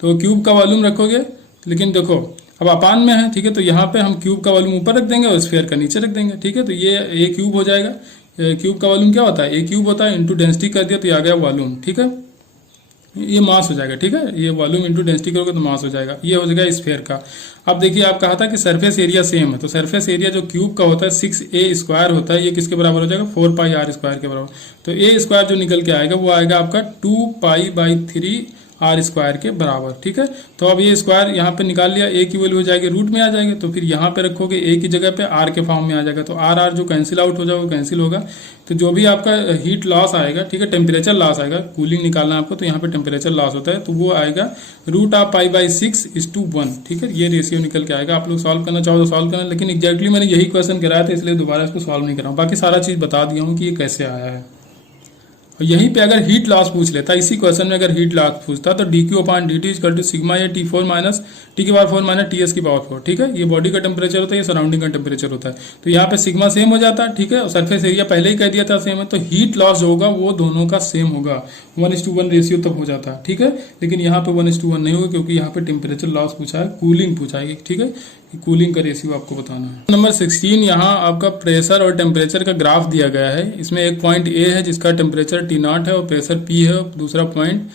तो क्यूब का वॉल्यूम रखोगे, लेकिन देखो अब अपान में है, ठीक है। तो यहाँ पे हम क्यूब का वॉल्यूम ऊपर रख देंगे और स्फीयर का नीचे रख देंगे, ठीक है। तो ये ए क्यूब हो जाएगा। क्यूब का वॉल्यूम क्या होता है, ए क्यूब होता है, इंटू डेंसिटी कर दिया तो ये आ गया वॉल्यूम, ठीक है। ये मास हो जाएगा, ठीक है। ये वॉल्यूम इंटू डेंसिटी करोगे तो मास हो जाएगा। ये हो जाएगा स्फीयर का। अब देखिए, आप कहा था कि सरफेस एरिया सेम है, तो सरफेस एरिया जो क्यूब का होता है 6a स्क्वायर होता है, ये किसके बराबर हो जाएगा, 4 पाई आर स्क्वायर के बराबर। तो ए स्क्वायर जो निकल के आएगा वो आएगा आपका 2 पाई बाई 3 आर स्क्वायर के बराबर, ठीक है। तो अब ये स्क्वायर यहाँ पे निकाल लिया, ए की वैल्यू हो जाएगी रूट में आ जाएगी, तो फिर यहाँ पे रखोगे ए की जगह पे आर के फॉर्म में आ जाएगा। तो आर आर जो कैंसिल आउट हो जाएगा वो कैंसिल होगा। तो जो भी आपका हीट लॉस आएगा, ठीक है, टेम्परेचर लॉस आएगा, कूलिंग निकालना है आपको, तो यहाँ पे टेम्परेचर लॉस होता है, तो वो आएगा रूट ऑफ पाई बाई 6:1, ठीक है। ये रेशियो निकल के आएगा। आप लोग सॉल्व करना चाहो तो सॉल्व करना, लेकिन एग्जैक्टली मैंने यही क्वेश्चन कराया था इसलिए दोबारा इसको सॉल्व नहीं कर रहा हूँ। बाकी सारा चीज बता दिया हूँ कि ये कैसे आया है। और यहीं पे अगर हीट लॉस पूछ लेता, इसी क्वेश्चन में अगर हीट लॉस पूछता तो dq upon dt equal to sigma A T4 minus T की पावर 4 माइनस टीएस की पावर 4, ठीक है। ये बॉडी का टेम्परेचर होता है, ये सराउंडिंग का टेम्परेचर होता है। तो यहाँ पे सिग्मा सेम हो जाता है, ठीक है। और सरफेस एरिया पहले ही कह दिया था सेम है, तो हीट लॉस जो होगा वो दोनों का सेम होगा, 1:1 रेशियो तब हो जाता है, ठीक है। लेकिन यहाँ पे 1:1 नहीं होगा क्योंकि यहाँ पे टेम्परेचर लॉस पूछा है, कूलिंग पूछा है, ठीक है। कूलिंग का रेशियो आपको बताना है। नंबर 16, यहाँ आपका प्रेशर और टेम्परेचर का ग्राफ दिया गया है। इसमें एक पॉइंट ए है जिसका टेम्परेचर T0 है और प्रेशर P है, दूसरा पॉइंट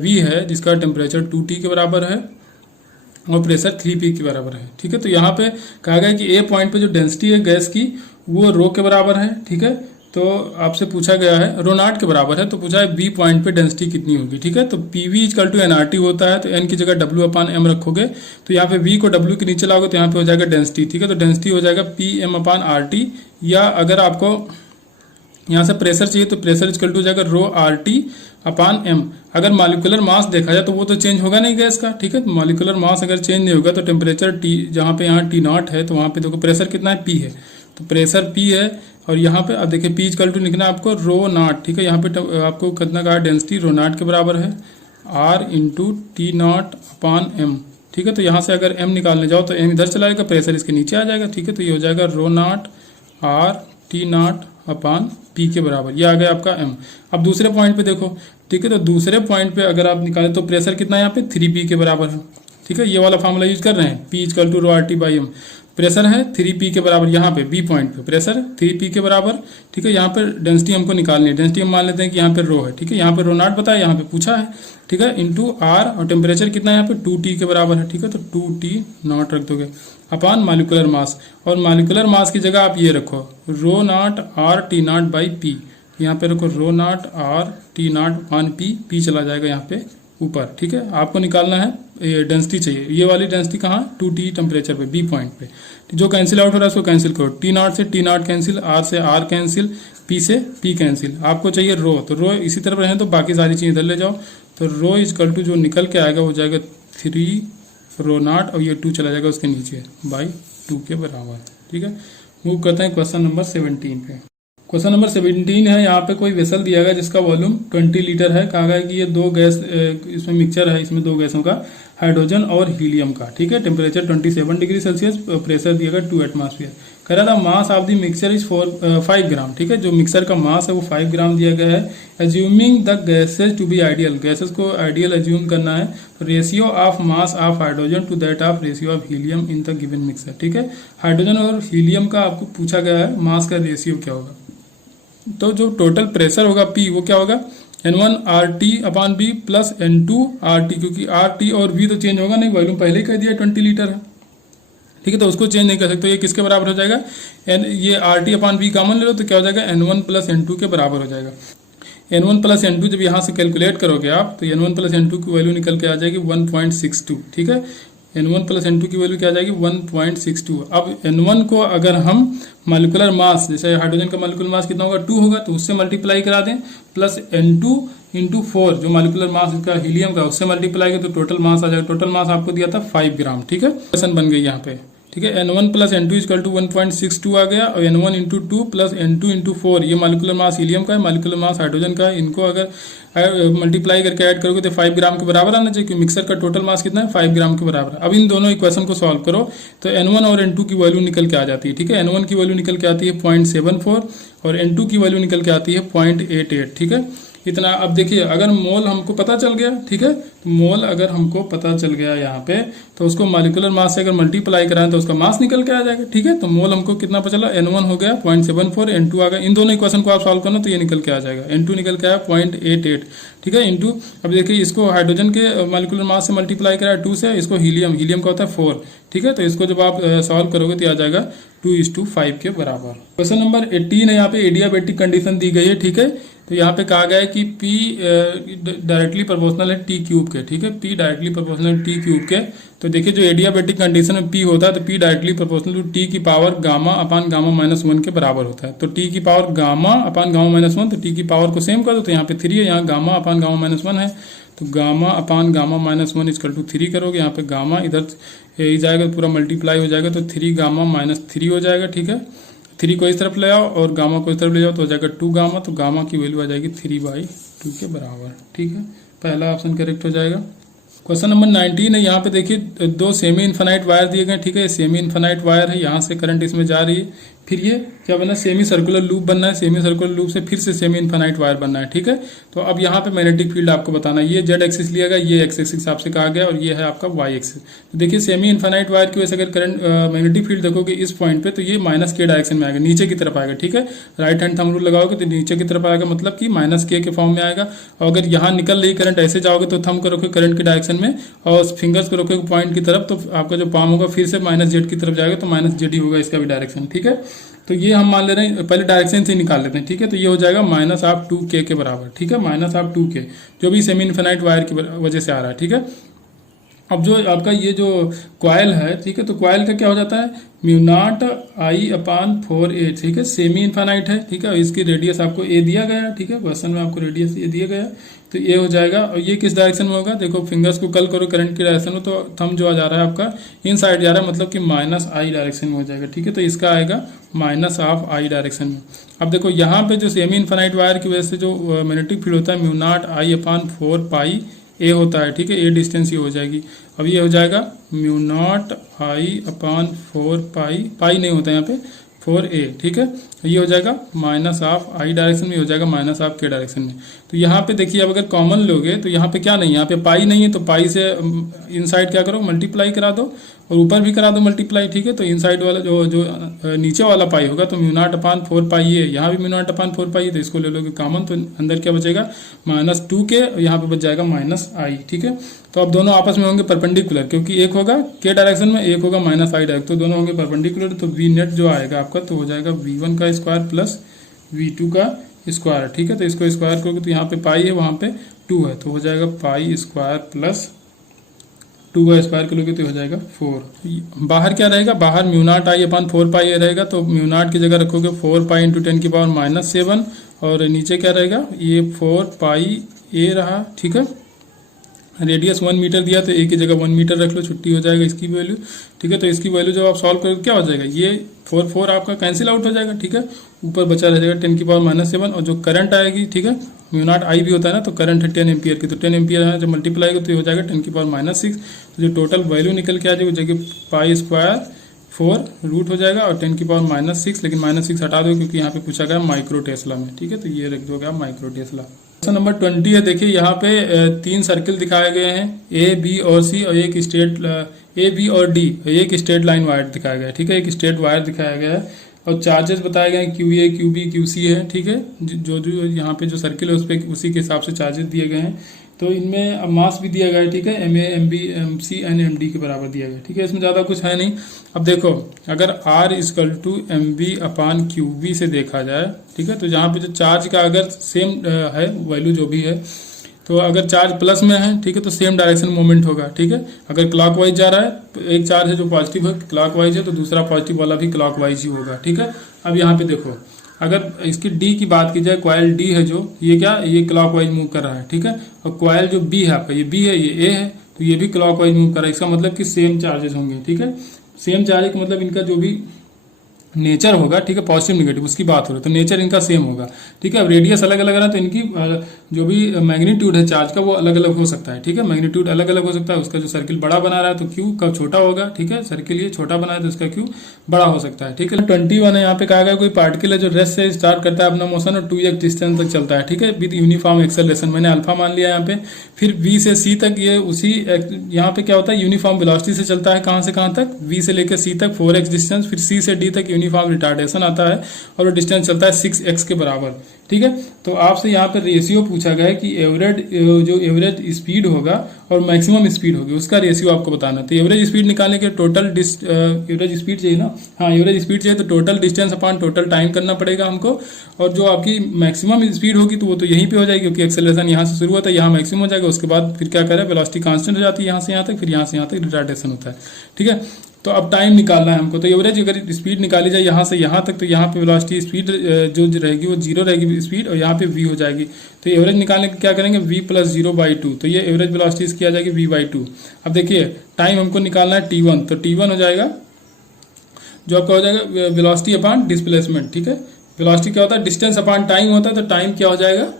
V है जिसका टेम्परेचर 2T के बराबर है और प्रेशर 3P के बराबर है, ठीक है। तो यहाँ पे कहा गया कि ए पॉइंट पे जो डेंसिटी है गैस की वो रो के बराबर है, ठीक है। तो आपसे पूछा गया है रो नॉट के बराबर है, तो पूछा है बी पॉइंट पे डेंसिटी कितनी होगी, ठीक है। तो पीवी इक्वल टू एनआरटी होता है, तो एन की जगह डब्ल्यू अपान एम रखोगे, तो यहाँ पे वी को डब्ल्यू के नीचे लाओगे तो यहाँ पे हो जाएगा डेंसिटी, ठीक है। तो डेंसिटी हो जाएगा P M upon R T, या अगर आपको यहाँ से प्रेशर चाहिए तो प्रेशर इक्वल टू हो जाएगा रो आर टी अपान एम। अगर मॉलिक्यूलर मास देखा जाए तो वो तो चेंज होगा नहीं गैस का, ठीक है। मॉलिक्यूलर मास अगर चेंज नहीं होगा तो टेम्परेचर टी, जहाँ पे यहाँ T0 है तो वहाँ पे देखो प्रेशर कितना है, P है, तो प्रेशर P है। और यहाँ पे अब देखिए P इक्वल टू लिखना है आपको रो नॉट, ठीक है। यहाँ पे आपको कितना कहा डेंसिटी रो नॉट के बराबर है R इंटू T0 अपान एम, ठीक है। तो यहाँ से अगर m निकालने जाओ तो m इधर चला जाएगा, प्रेशर इसके नीचे आ जाएगा, ठीक है। तो ये हो जाएगा rho nought R T0 upon P के बराबर, ये आ गया आपका m। अब दूसरे पॉइंट पे देखो, ठीक है। तो दूसरे पॉइंट पे अगर आप निकालें तो प्रेशर कितना है यहाँ पे 3P के बराबर है, ठीक है। ये वाला फॉर्मूला यूज कर रहे हैं, P equal to rho R T by M. Pressure है 3P के बराबर, यहाँ पे बी पॉइंट पे प्रेशर 3P के बराबर, ठीक है। यहाँ पे डेंसिटी हमको निकालनी है, डेंसिटी हम मान लेते हैं कि यहाँ पे रो है, ठीक है। यहाँ पे रो नॉट बताया, यहाँ पे पूछा है, ठीक है, इंटू आर, और टेम्परेचर कितना है यहाँ पे 2T के बराबर है, ठीक है। तो 2T0 रख दोगे अपान मॉलिक्यूलर मास, और मॉलिक्यूलर मास की जगह आप ये रखो rho nought R T0 by P, यहाँ पे रखो rho nought R T0 upon P चला जाएगा यहाँ पे ऊपर, ठीक है। आपको निकालना है डेंसिटी चाहिए, ये वाली डेंसिटी कहाँ 2T टेम्परेचर पे बी पॉइंट पे, जो कैंसिल आउट हो रहा है उसको कैंसिल करो, T0 से T0 कैंसिल, आर से आर कैंसिल, पी से पी कैंसिल। आपको चाहिए रो, तो रो इसी तरफ रहे तो बाकी सारी चीज़ इधर ले जाओ, तो रो इक्वल टू जो निकल के आएगा हो जाएगा 3 रो नॉट, और ये 2 चला जाएगा उसके नीचे बाई 2 के बराबर, ठीक है। मूव करते हैं क्वेश्चन नंबर 17 पे। क्वेश्चन नंबर 17 है। यहाँ पे कोई वेसल दिया गया जिसका वॉल्यूम 20 लीटर है। कहा गया कि ये दो गैस इसमें मिक्सचर है, इसमें दो गैसों का, हाइड्रोजन और हीलियम का, ठीक है। टेम्परेचर 27 डिग्री सेल्सियस, प्रेशर दिया गया 2 एटमॉस्फेयर। कह रहा था mass of the mixture is 5 ग्राम, ठीक है। जो मिक्सर का मास है वो 5 ग्राम दिया गया है। Assuming the gases to be ideal, gases को आइडियल एज्यूम करना है। Ratio of mass of hydrogen to that of ratio of helium in the given mixture, ठीक है। हाइड्रोजन और हीलियम का आपको पूछा गया है मास का रेशियो क्या होगा। तो जो टोटल प्रेशर होगा P वो क्या होगा, N1 RT upon B plus N2 RT, क्योंकि RT और V तो चेंज होगा नहीं, वॉल्यूम पहले ही कह दिया 20 लीटर है, ठीक है। तो उसको चेंज नहीं कर सकते। ये किसके बराबर हो जाएगा, ये RT अपॉन B कॉमन ले लो तो क्या हो जाएगा, N1 प्लस N2 के बराबर हो जाएगा। N1 प्लस N2 जब यहाँ से कैलकुलेट करोगे आप तो N1 प्लस N2 की वैल्यू निकल के आ जाएगी 1.62, ठीक है। N1 प्लस N2 की वैल्यू क्या आ जाएगी 1.62। अब N1 को अगर हम मॉलिक्यूलर मास, जैसे हाइड्रोजन का मॉलिक्यूलर मास कितना होगा 2 होगा, तो उससे मल्टीप्लाई करा दें, प्लस N2 इंटू 4 जो मॉलिक्यूलर मास का हीलियम का, उससे मल्टीप्लाई करें तो टोटल मास आ जाएगा। टोटल मास आपको दिया था 5 ग्राम, ठीक है। क्वेश्चन बन गई यहाँ पे, ठीक है। N1 plus N2 equal to 1.62 आ गया, और N1 into 2 plus N2 into 4 ये मॉलिक्यूलर मास हीलियम का है, मॉलिक्यूलर मास हाइड्रोजन का है। इनको अगर मल्टीप्लाई करके ऐड करोगे तो 5 ग्राम के बराबर आना चाहिए, क्योंकि मिक्सर का टोटल मास कितना है 5 ग्राम के बराबर। अब इन दोनों इक्वेशन को सॉल्व करो तो N1 और N2 की वैल्यू निकल के आ जाती है, ठीक है। N1 की वैल्यू निकल के आती है 0.74 और N2 की वैल्यू निकल के आती है 0.88, ठीक है। इतना। अब देखिए अगर मोल हमको पता चल गया, ठीक है, तो मोल अगर हमको पता चल गया यहाँ पे, तो उसको मॉलिक्यूलर मास से अगर मल्टीप्लाई कराएं तो उसका मास निकल के आ जाएगा, ठीक है। तो मोल हमको कितना पता चला, N1 हो गया 0.74, N2 आ गया। इन दोनों इक्वेशन को आप सॉल्व करना तो ये निकल के आ जाएगा, N2 निकल के आया 0.88, ठीक है, इंटू। अब देखिए इसको हाइड्रोजन के मॉलिक्यूलर मास से मल्टीप्लाई कराया 2 से, इसको हीलियम का होता है 4, ठीक है। तो इसको जब आप सॉल्व करोगे तो आ जाएगा 2:5 के बराबर। क्वेश्चन नंबर 18 है। यहाँ पे एडियाबेटिक कंडीशन दी गई है, ठीक है। तो यहाँ पे कहा गया है कि P डायरेक्टली प्रोपोर्शनल है T क्यूब के, ठीक है। P डायरेक्टली प्रोपोर्शनल है T क्यूब के। तो देखिए जो एडियाबेटिक कंडीशन में P होता है तो P directly proportional to T की power gamma upon gamma minus 1 के बराबर होता है। तो T की power gamma upon gamma minus 1, तो T की पावर को सेम कर दो, तो यहाँ पे 3 है, यहाँ गामा अपान गामा माइनस 1 है, तो gamma upon gamma minus 1 equal to 3 करोगे, यहाँ पे गामा इधर यही जाएगा, पूरा मल्टीप्लाई हो जाएगा, तो 3 गामा माइनस 3 हो जाएगा, ठीक है। 3 को इस तरफ ले आओ और गामा को इस तरफ ले जाओ तो हो जाएगा 2 गामा, तो गामा की वैल्यू आ जाएगी 3/2 के बराबर, ठीक है। पहला ऑप्शन करेक्ट हो जाएगा। क्वेश्चन नंबर 19 है। यहाँ पे देखिए 2 सेमी इन्फानाइट वायर दिए गए, ठीक है। सेमी इन्फानाइट वायर है, यहाँ से करंट इसमें जा रही है, फिर ये क्या बनना है, सेमी सर्कुलर लूप बनना है, सेमी सर्कुलर लूप से फिर से सेमी इन्फानाइट वायर बनना है, ठीक है। तो अब यहाँ पे मैग्नेटिक फील्ड आपको बताना है, ये जेड एक्सिस लिया गया, ये एक्स एक्सिस आपसे कहा गया, और ये है आपका वाई एक्सिस। तो देखिए सेमी इन्फानाइट वायर की वजह से अगर करंट मैग्नेटिक फील्ड देखोगे इस पॉइंट पे, तो ये माइनस के डायरेक्शन में आएगा, नीचे की तरफ आएगा, ठीक है। राइट हैंड थंब रूल लगाओगे तो नीचे की तरफ आएगा, मतलब कि माइनस के फॉर्म में आएगा। और अगर यहाँ निकल रही करंट ऐसे जाओगे तो थंब को रखोगे करंट के डायरेक्शन में और फिंगर्स को रखोगे पॉइंट की तरफ, तो आपका जो पाम होगा फिर से माइनस जेड की तरफ जाएगा, तो माइनस जेड ही होगा इसका भी डायरेक्शन, ठीक है। तो ये हम मान ले रहे हैं, पहले डायरेक्शन से निकाल लेते हैं, ठीक है। तो ये हो जाएगा -2k के बराबर, ठीक है, -2k, जो भी सेमी इन्फिनाइट वायर की वजह से आ रहा है, ठीक है। अब जो आपका ये जो कॉइल है, ठीक है, तो कॉइल का क्या हो जाता है, μ0I/4a, ठीक है। सेमी इन्फानाइट है, ठीक है, इसकी रेडियस आपको a दिया गया है, ठीक है, क्वेश्चन में आपको रेडियस a दिया गया है, तो ये हो जाएगा। और ये किस डायरेक्शन में होगा, देखो फिंगर्स को कल करो करंट की डायरेक्शन में, तो थंब जो आ जा रहा है आपका इन साइड जा रहा है, मतलब कि -I डायरेक्शन में हो जाएगा, ठीक है। तो इसका आएगा -I डायरेक्शन में। अब देखो यहाँ पे जो सेमी इन्फानाइट वायर की वजह से जो मैग्नेटिक फील्ड होता है μ0I/4πa होता है, ठीक है, a डिस्टेंस ये हो जाएगी। अब ये हो जाएगा μ0I/4π, पाई नहीं होता यहाँ पे, 4a, ठीक है। ये हो जाएगा -I डायरेक्शन में, हो जाएगा -k डायरेक्शन में। तो यहाँ पे देखिए अब अगर कॉमन लोगे तो यहाँ पे क्या नहीं है, यहाँ पे पाई नहीं है, तो पाई से इनसाइड क्या करो, मल्टीप्लाई करा दो, और ऊपर भी करा दो मल्टीप्लाई, ठीक है। तो इनसाइड वाला जो नीचे वाला पाई होगा तो μ0/4πa, यहाँ भी μ0/4πa, तो इसको ले लोगे कॉमन, तो अंदर क्या बचेगा -2k, यहाँ पे बच जाएगा -I, ठीक है। तो अब दोनों आपस में होंगे परपेंडिकुलर, क्योंकि एक होगा k डायरेक्शन में, एक होगा -I डायरेक्शन, तो दोनों होंगे परपेंडिकुलर। तो V नेट जो आएगा आपका तो हो जाएगा V1 का स्क्वायर प्लस V2 का स्क्वायर, ठीक है। तो इसको स्क्वायर करोगे तो यहाँ पे पाई है, वहाँ पे 2 है, तो हो जाएगा पाई स्क्वायर प्लस 2 का स्क्वायर करोगे तो हो जाएगा 4। बाहर क्या रहेगा, बाहर μ0I/4πa रहेगा, तो μ0 की जगह रखोगे 4π × 10⁻⁷, और नीचे क्या रहेगा, ये 4πa रहा, ठीक है। रेडियस 1 मीटर दिया तो ए की जगह 1 मीटर रख लो, छुट्टी हो जाएगा इसकी वैल्यू। ठीक है, तो इसकी वैल्यू जब आप सॉल्व करोगे क्या हो जाएगा, ये 4 आपका कैंसिल आउट हो जाएगा। ठीक है, ऊपर बचा रह जाएगा 10⁻⁷ और जो करंट आएगी, ठीक है, म्यू नॉट आई भी होता है ना, तो करंट है 10 एम्पियर की, तो 10 एम्पियर है जब मल्टीप्लाई होगा तो ये हो जाएगा 10⁻⁶। तो जो टोटल वैल्यू निकल के आ जाएगी वो जगह π²4 रूट हो जाएगा और 10⁻⁶, लेकिन -6 हटा दो क्योंकि यहाँ पे पूछा गया माइक्रो टेस्ला में। ठीक है, तो ये रख दोगे आप माइक्रो टेस्ला। क्वेश्चन नंबर 20 है, देखिए यहाँ पे 3 सर्किल दिखाए गए हैं, ए बी और सी, और एक स्ट्रेट ए बी और डी, एक स्ट्रेट लाइन वायर दिखाया गया है। ठीक है, एक स्ट्रेट वायर दिखाया गया है और चार्जेस बताए गए हैं QA QB QC है। ठीक है, जो जो यहाँ पे जो सर्किल है उस पर उसी के हिसाब से चार्जेस दिए गए हैं। तो इनमें अब मास भी दिया गया है। ठीक है, MA MB MC and MD के बराबर दिया गया है। ठीक है, इसमें ज़्यादा कुछ है नहीं। अब देखो अगर R = MB/QB से देखा जाए, ठीक है, तो जहाँ पे जो चार्ज का अगर सेम है वैल्यू जो भी है, तो अगर चार्ज प्लस में है, ठीक है, तो सेम डायरेक्शन मूवमेंट होगा। ठीक है, अगर क्लॉकवाइज जा रहा है तो एक चार्ज है जो पॉजिटिव है क्लॉकवाइज है, तो दूसरा पॉजिटिव वाला भी क्लॉकवाइज ही होगा। ठीक है, अब यहाँ पे देखो अगर इसकी डी की बात की जाए, कॉइल डी है जो ये क्या ये क्लॉकवाइज मूव कर रहा है। ठीक है, और कॉइल जो बी है आपका, ये बी है ये ए है, तो ये भी क्लॉकवाइज मूव कर रहा है। इसका मतलब कि सेम चार्जेस होंगे। ठीक है, सेम चार्ज का मतलब इनका जो भी नेचर होगा, ठीक है, पॉजिटिव नेगेटिव उसकी बात हो रही है, तो नेचर इनका सेम होगा। ठीक है, अब रेडियस अलग अलग रहा तो इनकी जो भी मैग्नीट्यूड है चार्ज का वो अलग अलग हो सकता है। ठीक है, मैग्नीट्यूड अलग अलग हो सकता है, उसका जो सर्किल बड़ा बना रहा है तो क्यू का छोटा होगा। ठीक है, सर्किल ये छोटा बना है तो उसका क्यू बड़ा हो सकता है। ठीक है, 21 है, यहाँ पे कहा गया कोई पार्टिकल है जो रेस्ट से स्टार्ट करता है अपना मोशन और 2x डिस्टेंस तक चलता है। ठीक है, विद यूनिफॉर्म एक्सेलरेशन, मैंने अल्फा मान लिया यहाँ पे। फिर V से C तक ये उसी यहाँ पे क्या होता है यूनिफॉर्म वेलोसिटी से चलता है, कहाँ से कहाँ तक, V से लेकर C तक 4x डिस्टेंस, फिर C से D तक यूनिफॉर्म रिटार्डेशन आता है और वो डिस्टेंस चलता है 6x के बराबर। ठीक है, तो आपसे यहाँ पे रेशियो पूछा गया है कि एवरेज जो एवरेज स्पीड होगा और मैक्सिमम स्पीड होगी उसका रेशियो आपको बताना है। तो एवरेज स्पीड निकालने के टोटल एवरेज स्पीड चाहिए ना, हाँ एवरेज स्पीड चाहिए, तो total distance upon total time करना पड़ेगा हमको। और जो आपकी मैक्सिमम स्पीड होगी तो वो तो यहीं पे हो जाएगी क्योंकि एक्सेलरेशन यहाँ से शुरू होता है, यहाँ मैक्सिमम हो जाएगा। उसके बाद फिर क्या करें, वेलोसिटी कांस्टेंट हो जाती है यहाँ से यहाँ तक, फिर यहाँ से यहाँ तक रिटार्डेशन होता है। ठीक है, तो अब टाइम निकालना है हमको। तो एवरेज अगर स्पीड निकाली जाए यहाँ से यहाँ तक, तो यहाँ पे वेलोसिटी स्पीड जो रहेगी वो 0 रहेगी स्पीड, और यहाँ पे v हो जाएगी। तो एवरेज निकालने के क्या करेंगे, v + 0/2, तो ये एवरेज वेलोसिटी इसकी आ जाएगी v/2। अब देखिए टाइम हमको निकालना है t1, तो t1 हो जाएगा जो आपका हो जाएगा वेलोसिटी अपॉन डिस्प्लेसमेंट। ठीक है, वेलोसिटी क्या होता है, डिस्टेंस अपॉन टाइम होता है, तो टाइम क्या हो जाएगा,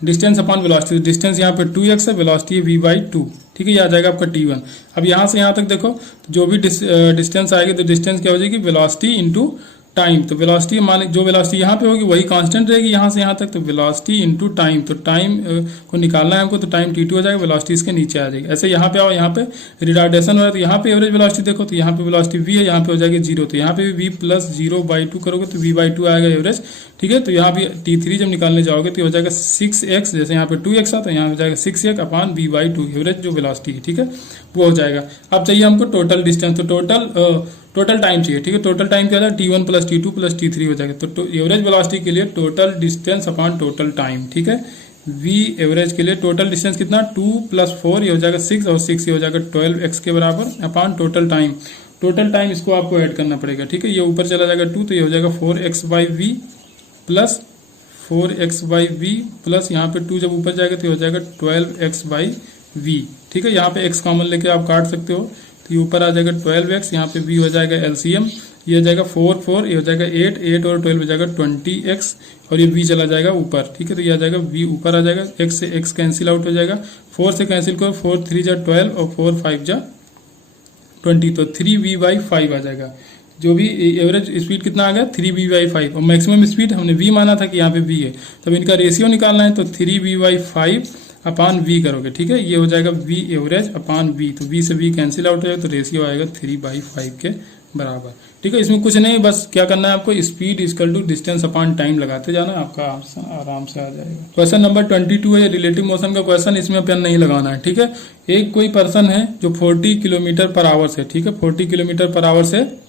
डिस्टेंस अपॉन वेलोसिटी। डिस्टेंस यहाँ पे 2x है, वेलोसिटी है v/2। ठीक है, ये आ जाएगा आपका t1। अब यहाँ से यहाँ तक देखो तो जो भी डिस्टेंस आएगी तो डिस्टेंस क्या हो जाएगी, वेलोसिटी इंटू टाइम। तो वेलोसिटी मान जो वेलोसिटी यहाँ पे होगी वही कांस्टेंट रहेगी यहाँ से यहाँ तक, तो वेलोसिटी इंटू टाइम, तो टाइम को निकालना है हमको, तो टाइम t2 हो जाएगा, वेलोसिटी इसके नीचे आ जाएगी। ऐसे यहाँ पे आओ, यहाँ पे रिटार्डेशन हो रहा है तो यहाँ पे एवरेज वेलोसिटी देखो, तो यहाँ पे वेलोसिटी v है, यहाँ पे हो जाएगी 0, तो यहाँ पे भी v + 0/2 करोगे तो v/2 आएगा एवरेज। ठीक है, तो यहाँ भी t3 जब निकालने जाओगे तो हो जाएगा 6x, जैसे यहाँ पे 2x आता है यहाँ हो जाएगा 6x अपॉन v/2 एवरेज जो वेलोसिटी है। ठीक है, वो हो जाएगा। अब चाहिए हमको टोटल डिस्टेंस, तो टोटल टाइम चाहिए। ठीक है, टोटल टाइम क्या है, t1 + t2 + t3 हो जाएगा। तो एवरेज वेलोसिटी के लिए total distance upon total time. ठीक है, v एवरेज के लिए टोटल डिस्टेंस कितना, 2 + 4 ये हो जाएगा 6, और 6 ये हो जाएगा 12x के बराबर upon total time. Total time इसको आपको ऐड करना पड़ेगा। ठीक है, ये ऊपर चला जाएगा 2, तो ये हो जाएगा 4x/v + 4x/v प्लस यहाँ पे 2 जब ऊपर जाएगा तो हो जाएगा 12x/v। ठीक है, यहाँ पे x कॉमन लेके आप काट सकते हो, तो ये ऊपर आ जाएगा 12x, यहाँ पे v हो जाएगा LCM, ये हो जाएगा 4 ये हो जाएगा 8 और 12 हो जाएगा 20x, और ये v चला जाएगा ऊपर। ठीक है, तो ये आ जाएगा v ऊपर आ जाएगा, x से x कैंसिल आउट हो जाएगा, 4 से कैंसिल करो, 4 × 3 = 12 और 4 × 5 = 20, तो 3v/5 आ जाएगा। जो भी एवरेज स्पीड कितना आ गया, 3v/5, और मैक्सिमम स्पीड हमने v माना था कि यहाँ पे v है, तब इनका रेशियो निकालना है, तो 3v/5 अपॉन v करोगे। ठीक है, ये हो जाएगा v एवरेज अपॉन v, तो v से v कैंसिल आउट हो जाएगा, तो रेशियो आएगा 3/5 के बराबर। ठीक है, इसमें कुछ नहीं, बस क्या करना है आपको, स्पीड = डिस्टेंस अपॉन टाइम लगाते जाना, आपका आराम से आ जाएगा। क्वेश्चन नंबर 22 है, रिलेटिव मोशन का क्वेश्चन, इसमें पेन नहीं लगाना है। ठीक है, एक कोई पर्सन है जो 40 km/h से, ठीक है 40 km/h से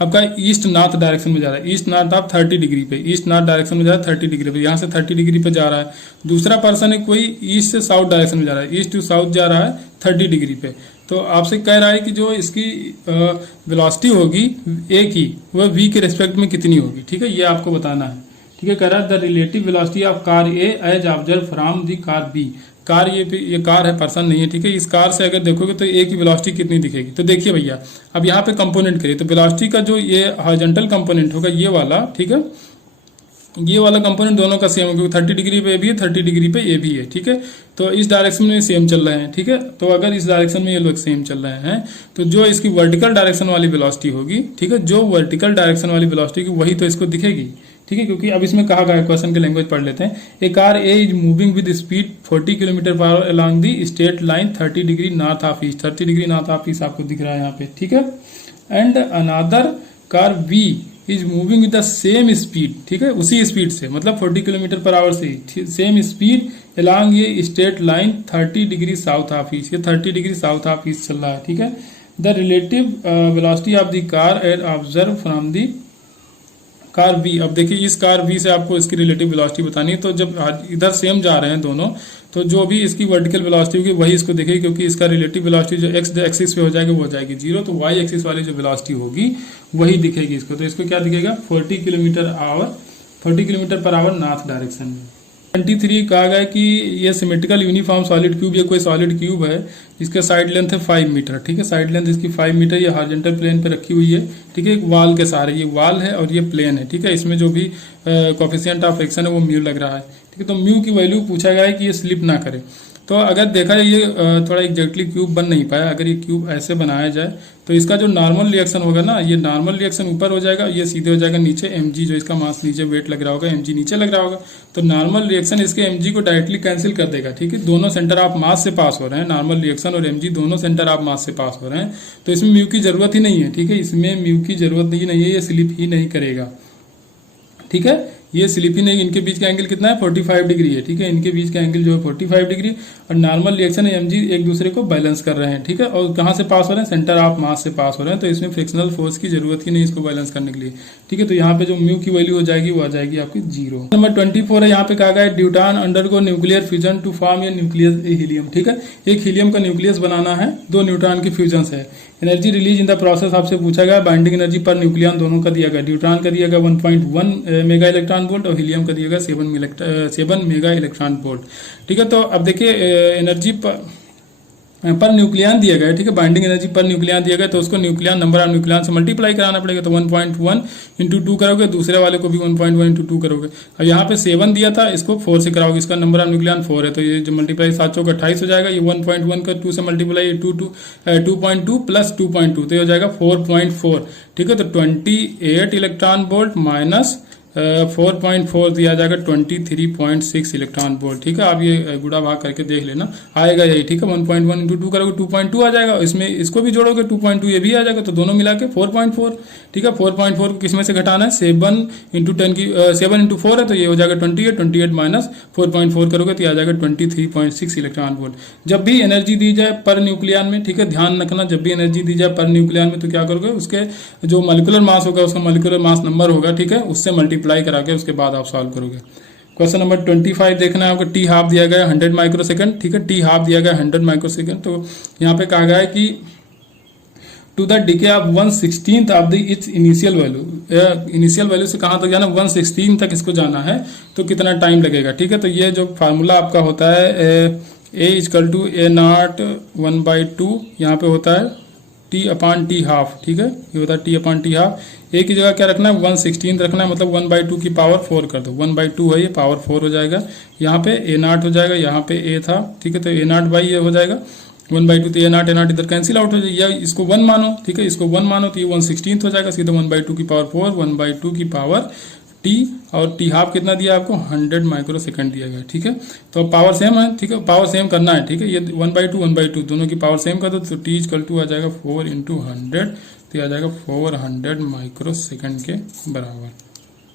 आपका ईस्ट नॉर्थ डायरेक्शन में जा रहा है, ईस्ट नॉर्थ आप 30 डिग्री पे, ईस्ट नॉर्थ डायरेक्शन में जा रहा है 30 डिग्री पे, यहाँ से 30 डिग्री पे जा रहा है। दूसरा पर्सन है कोई ईस्ट से साउथ डायरेक्शन में जा रहा है, ईस्ट टू साउथ जा रहा है 30 डिग्री पे। तो आपसे कह रहा है कि जो इसकी वेलोसिटी होगी ए की वह v के रेस्पेक्ट में कितनी होगी। ठीक है, ये आपको बताना है। ठीक है, कह रहा है the relative velocity of car A as observe from the car B. Car, ये कार है, पर्सन नहीं है, ठीक है। इस कार से अगर देखोगे तो ए की वेलोसिटी कितनी दिखेगी। तो देखिए भैया, अब यहाँ पे कंपोनेंट करिए, तो वेलोसिटी का जो ये हॉरिजॉन्टल कंपोनेंट होगा ये वाला, ठीक है, ये वाला कंपोनेंट दोनों का सेम है, क्योंकि 30 डिग्री पे ए भी है, 30 डिग्री पे ए भी है, ठीक है। तो इस डायरेक्शन में सेम चल रहे हैं, ठीक है। तो अगर इस डायरेक्शन में ये लोग सेम चल रहे हैं तो जो इसकी वर्टिकल डायरेक्शन वाली वेलोसिटी होगी, ठीक है, जो वर्टिकल डायरेक्शन वाली वेलोसिटी होगी वही तो इसको दिखेगी, ठीक है। क्योंकि अब इसमें कहा गया, क्वेश्चन के लैंग्वेज पढ़ लेते हैं। A car A is moving with speed 40 kilometre per hour along the straight line 30 degree north of east. 30 degree north of east आपको दिख रहा है यहाँ पे, ठीक है। And another car B is moving with the same speed, ठीक है, उसी स्पीड से, मतलब 40 किलोमीटर पर आवर से सेम स्पीड अलॉन्ग ये straight line 30 degree south of east. ये 30 डिग्री साउथ ऑफ ईस्ट चल रहा है, ठीक है। The relative velocity of the car as observe from the car B. अब देखिए इस कार बी से आपको इसकी रिलेटिव वेलोसिटी बतानी है। तो जब इधर सेम जा रहे हैं दोनों, तो जो भी इसकी वर्टिकल वेलोसिटी होगी वही इसको दिखेगी, क्योंकि इसका रिलेटिव वेलोसिटी जो एक्स एक्सिस पे हो जाएगी वो हो जाएगी 0, तो वाई एक्सिस वाली जो वेलोसिटी होगी वही दिखेगी इसको। तो इसको क्या दिखेगा, 40 kilometre per our north direction में। 23 कहा गया कि ये सिमेट्रिकल यूनिफॉर्म सॉलिड क्यूब, ये कोई सॉलिड क्यूब है जिसका साइड लेंथ है 5 मीटर, ठीक है। साइड लेंथ इसकी 5 मीटर, ये हॉरिजॉन्टल प्लेन पे रखी हुई है, ठीक है, एक वॉल के सहारे। ये वॉल है और ये प्लेन है, ठीक है। इसमें जो भी कोफिशिएंट ऑफ फ्रिक्शन है वो म्यू लग रहा है, ठीक है। तो म्यू की वैल्यू पूछा गया है कि ये स्लिप ना करे। तो अगर देखा जाए ये थोड़ा एग्जैक्टली क्यूब बन नहीं पाया। अगर ये क्यूब ऐसे बनाया जाए तो इसका जो नॉर्मल रिएक्शन होगा ना, ये नॉर्मल रिएक्शन ऊपर हो जाएगा, ये सीधे हो जाएगा नीचे। mg जो इसका मास नीचे वेट लग रहा होगा, mg नीचे लग रहा होगा, तो नॉर्मल रिएक्शन इसके mg को डायरेक्टली कैंसिल कर देगा, ठीक है। दोनों सेंटर ऑफ मास से पास हो रहे हैं, नॉर्मल रिएक्शन और mg दोनों सेंटर ऑफ मास से पास हो रहे हैं, तो इसमें म्यू की जरूरत ही नहीं है, ठीक है। इसमें म्यू की जरूरत ही नहीं है, ये स्लिप ही नहीं करेगा, ठीक है। ये स्लिप ही नहीं, इनके बीच का एंगल कितना है, 45 डिग्री है, ठीक है। इनके बीच का एंगल जो है 45 डिग्री, और नॉर्मल रिएक्शन है mg एक दूसरे को बैलेंस कर रहे हैं, ठीक है। और कहाँ से पास हो रहे हैं, सेंटर ऑफ मास से पास हो रहे हैं, तो इसमें फ्रिक्शनल फोर्स की जरूरत ही नहीं इसको बैलेंस करने के लिए, ठीक है। तो यहाँ पे जो म्यू की वैल्यू हो जाएगी वो आ जाएगी आपकी 0। नंबर 24 है, यहाँ पे कहा गया है deuteron undergo nuclear fusion to form a nucleus helium, ठीक है। एक हीलियम का न्यूक्लियस बनाना है, 2 न्यूट्रॉन की फ्यूजन है। Energy release in the process आपसे पूछा गया, बाइंडिंग एनर्जी पर न्यूक्लियन दोनों का दिया गया। ड्यूट्रॉन का दिया गया 1.1 मेगा इलेक्ट्रॉन वोल्ट और हीलियम का दिया गया 7 मेगा इलेक्ट्रॉन वोल्ट, ठीक है। तो अब देखिए एनर्जी पर न्यूक्लियन दिया गया, ठीक है। बाइंडिंग एनर्जी पर न्यूक्लियन दिया गया, तो उसको न्यूक्लियन नंबर ऑफ न्यूक्लियन से मल्टीप्लाई कराना पड़ेगा। तो 1.1 इंटू 2 करोगे, दूसरे वाले को भी 1.1 इंटू 2 करोगे। अब यहाँ पे 7 दिया था, इसको 4 से कराओगे, इसका नंबर ऑफ न्यूक्लियन 4 है, तो ये जो मल्टीप्लाई 7 चौक 28 हो जाएगा। ये 1.1 का 2 से मल्टीप्लाई 2.2 प्लस 2.2 तो ये हो जाएगा 4.4, ठीक है। तो 28 इलेक्ट्रॉन वोल्ट माइनस 4.4 दिया जाएगा 23.6 इलेक्ट्रॉन वोल्ट, ठीक है। आप ये गुणा भाग करके देख लेना, आएगा यही, ठीक है। 1.1 इंटू 2 करोगे 2.2 आ जाएगा, इसमें इसको भी जोड़ोगे 2.2 ये भी आ जाएगा, तो दोनों मिला के 4.4, ठीक है। 4.4 को किसमें से घटाना है, 7 इंटू 4 है, तो ये हो जाएगा 28 माइनस 4.4 करोगे तो ये आ जाएगा 23.6 इलेक्ट्रॉन वोल्ट। जब भी एनर्जी दी जाए पर न्यूक्लियन में, ठीक है, ध्यान रखना, जब भी एनर्जी दी जाए पर न्यूक्लियन में तो क्या करोगे, उसके जो मॉलिक्यूलर मास होगा उसका मॉलिक्यूलर मास नंबर होगा, ठीक है, उससे मल्टीप्लाई करा के उसके बाद आप सॉल्व करोगे। क्वेश्चन नंबर 25 देखना है आपको। टी हाफ दिया गया है 100 माइक्रोसेकंड, ठीक है। टी हाफ दिया गया है 100 माइक्रोसेकंड, तो यहाँ पे कहा गया है कि to the decay of 1/16 of the its initial value. Initial value से कहाँ तक जाना, 1/16 तक इसको जाना है, तो कितना टाइम लगेगा, ठीक है। तो ये जो फार्मूला आपका होता है ए इक्वल टू ए नॉट 1/2, यहाँ पे होता है टी अपॉन टी हाफ, ठीक है। ये होता है टी अपॉन टी हाफ। ए की जगह क्या रखना है, 1/16 रखना है, मतलब 1/2 की पावर 4 कर दो। 1/2 है, ये पावर 4 हो जाएगा। यहाँ पे ए नॉट हो जाएगा, यहाँ पे ए था, ठीक है। तो ए नॉट बाई ये हो जाएगा 1/2, तो ए नॉट इधर कैंसिल आउट हो जाएगा, या इसको 1 मानो, ठीक है, इसको 1 मानो तो ये 1/16 हो जाएगा सीधा। 1/2 की पावर 4, 1/2 की पावर टी, और टी हाफ कितना दिया आपको, 100 माइक्रोसेकंड दिया गया, ठीक है। तो पावर सेम है, ठीक है, पावर सेम करना है, ठीक है। ये 1/2 दोनों की पावर सेम कर दो, तो टी इक्वल टू आ जाएगा 4 इंटू 100, तो आ जाएगा 400 माइक्रोसेकंड के बराबर।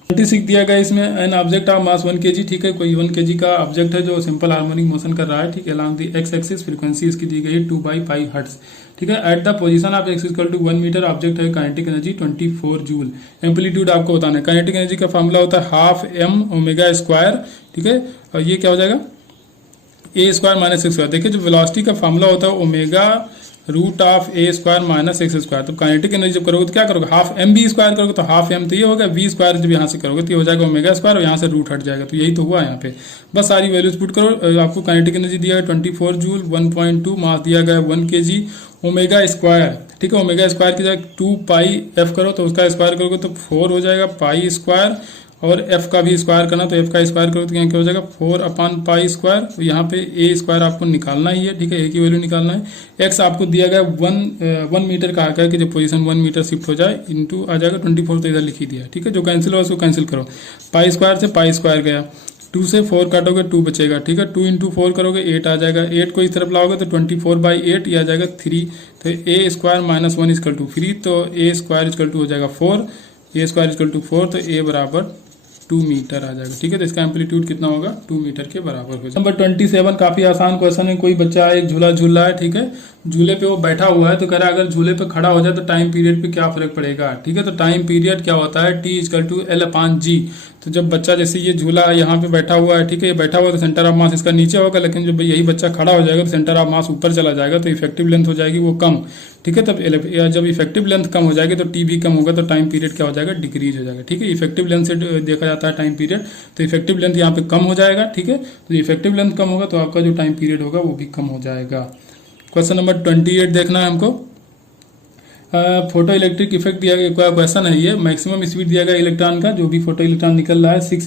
26 दिया गया इसमें, an object of mass 1 kg, ठीक है। कोई 1 kg का ऑब्जेक्ट है जो सिंपल हार्मोनिक मोशन कर रहा है, ठीक है। Along the X axis, frequency इसकी दी गई है 2/π हर्ट्ज, ठीक है। At the position of X equal to 1 metre, object है काइनेटिक एनर्जी 24 जूल। एम्पलीट्यूड आपको बताना है। काइनेटिक एनर्जी का फॉर्मूला होता है हाफ m ओमेगा स्क्वायर, ठीक है। और ये क्या हो जाएगा, a square minus x square. देखिए जो वेलोसिटी का फॉर्मूला होता है omega root of A square minus X square. तो काइनेटिक एनर्जी जब करोगे तो क्या करोगे, हाफ एम बी स्क्वायर करोगे तो हाफ एम, तो ये होगा वी स्क्वायर, जब यहाँ से करोगे तो ये हो जाएगा ओमेगा स्क्वायर और यहाँ से रूट हट जाएगा। तो यही तो हुआ यहाँ पे। बस सारी वैल्यूज पुट करो। आपको काइनेटिक एनर्जी दिया है 24 जूल, 1.2 मास दिया गया 1 kg, ओमेगा स्क्वायर, ठीक है। ओमेगा स्क्वायर की जगह 2 पाई एफ करो तो उसका स्क्वायर करोगे तो 4 हो जाएगा पाई स्क्वायर, और एफ का भी स्क्वायर करना तो एफ का स्क्वायर करो तो यहाँ क्या हो जाएगा 4 अपान पाई स्क्वायर। तो यहाँ पे ए स्क्वायर आपको निकालना ही है, ठीक है, ए की वैल्यू निकालना है। एक्स आपको दिया गया 1 मीटर का आकर कि जब पोजीशन 1 मीटर शिफ्ट हो जाए इंटू आ जाएगा 24, तो इधर लिख ही दिया, ठीक है। जो कैंसिल हो उसको कैंसिल करो, पाई स्क्वायर से पाई स्क्वायर गया, 2 से 4 काटोगे 2 बचेगा, ठीक है। 2 इंटू 4 करोगे 8 आ जाएगा, 8 को इस तरफ लाओगे तो 24/8 ये आ जाएगा 3। तो ए स्क्वायर माइनस 1 इजकल टू 3, तो ए स्क्वायर इजकल टू हो जाएगा 4, ए स्क्वायर इजकल टू 4, तो ए बराबर 2 मीटर आ जाएगा, ठीक है। तो इसका एम्पलीट्यूड कितना होगा, 2 मीटर के बराबर हो जाएगा। नंबर 27 काफी आसान क्वेश्चन है। कोई बच्चा एक झूला झूल रहा है, ठीक है, झूले पे वो बैठा हुआ है, तो कह रहा है अगर झूले पे खड़ा हो जाए तो टाइम पीरियड पे क्या फर्क पड़ेगा, ठीक है। तो टाइम पीरियड क्या होता है, टी इजकल टू एल अपान जी। तो जब बच्चा जैसे ये झूला यहाँ पे बैठा हुआ है, ठीक है, ये बैठा हुआ तो सेंटर ऑफ मास इसका नीचे होगा, लेकिन जब यही बच्चा खड़ा हो जाएगा तो सेंटर ऑफ मास ऊपर चला जाएगा, तो इफेक्टिव लेंथ हो जाएगी वो कम, ठीक है। तब जब इफेक्टिव लेंथ कम हो जाएगी तो टी भी कम होगा, तो टाइम पीरियड क्या हो जाएगा, डिक्रीज हो जाएगा, ठीक है। इफेक्टिव लेंथ से देखा जाता है टाइम पीरियड, तो इफेक्टिव लेंथ यहाँ पे कम हो जाएगा, ठीक है। तो इफेक्टिव लेंथ कम होगा तो आपका जो टाइम पीरियड होगा वो भी कम हो जाएगा। क्वेश्चन नंबर 28 देखना है हमको। फोटो इलेक्ट्रिक इफेक्ट दिया गया क्वेश्चन है ये। मैक्सिमम स्पीड दिया गया इलेक्ट्रॉन का, जो भी फोटो इलेक्ट्रॉन निकल रहा है 6 ×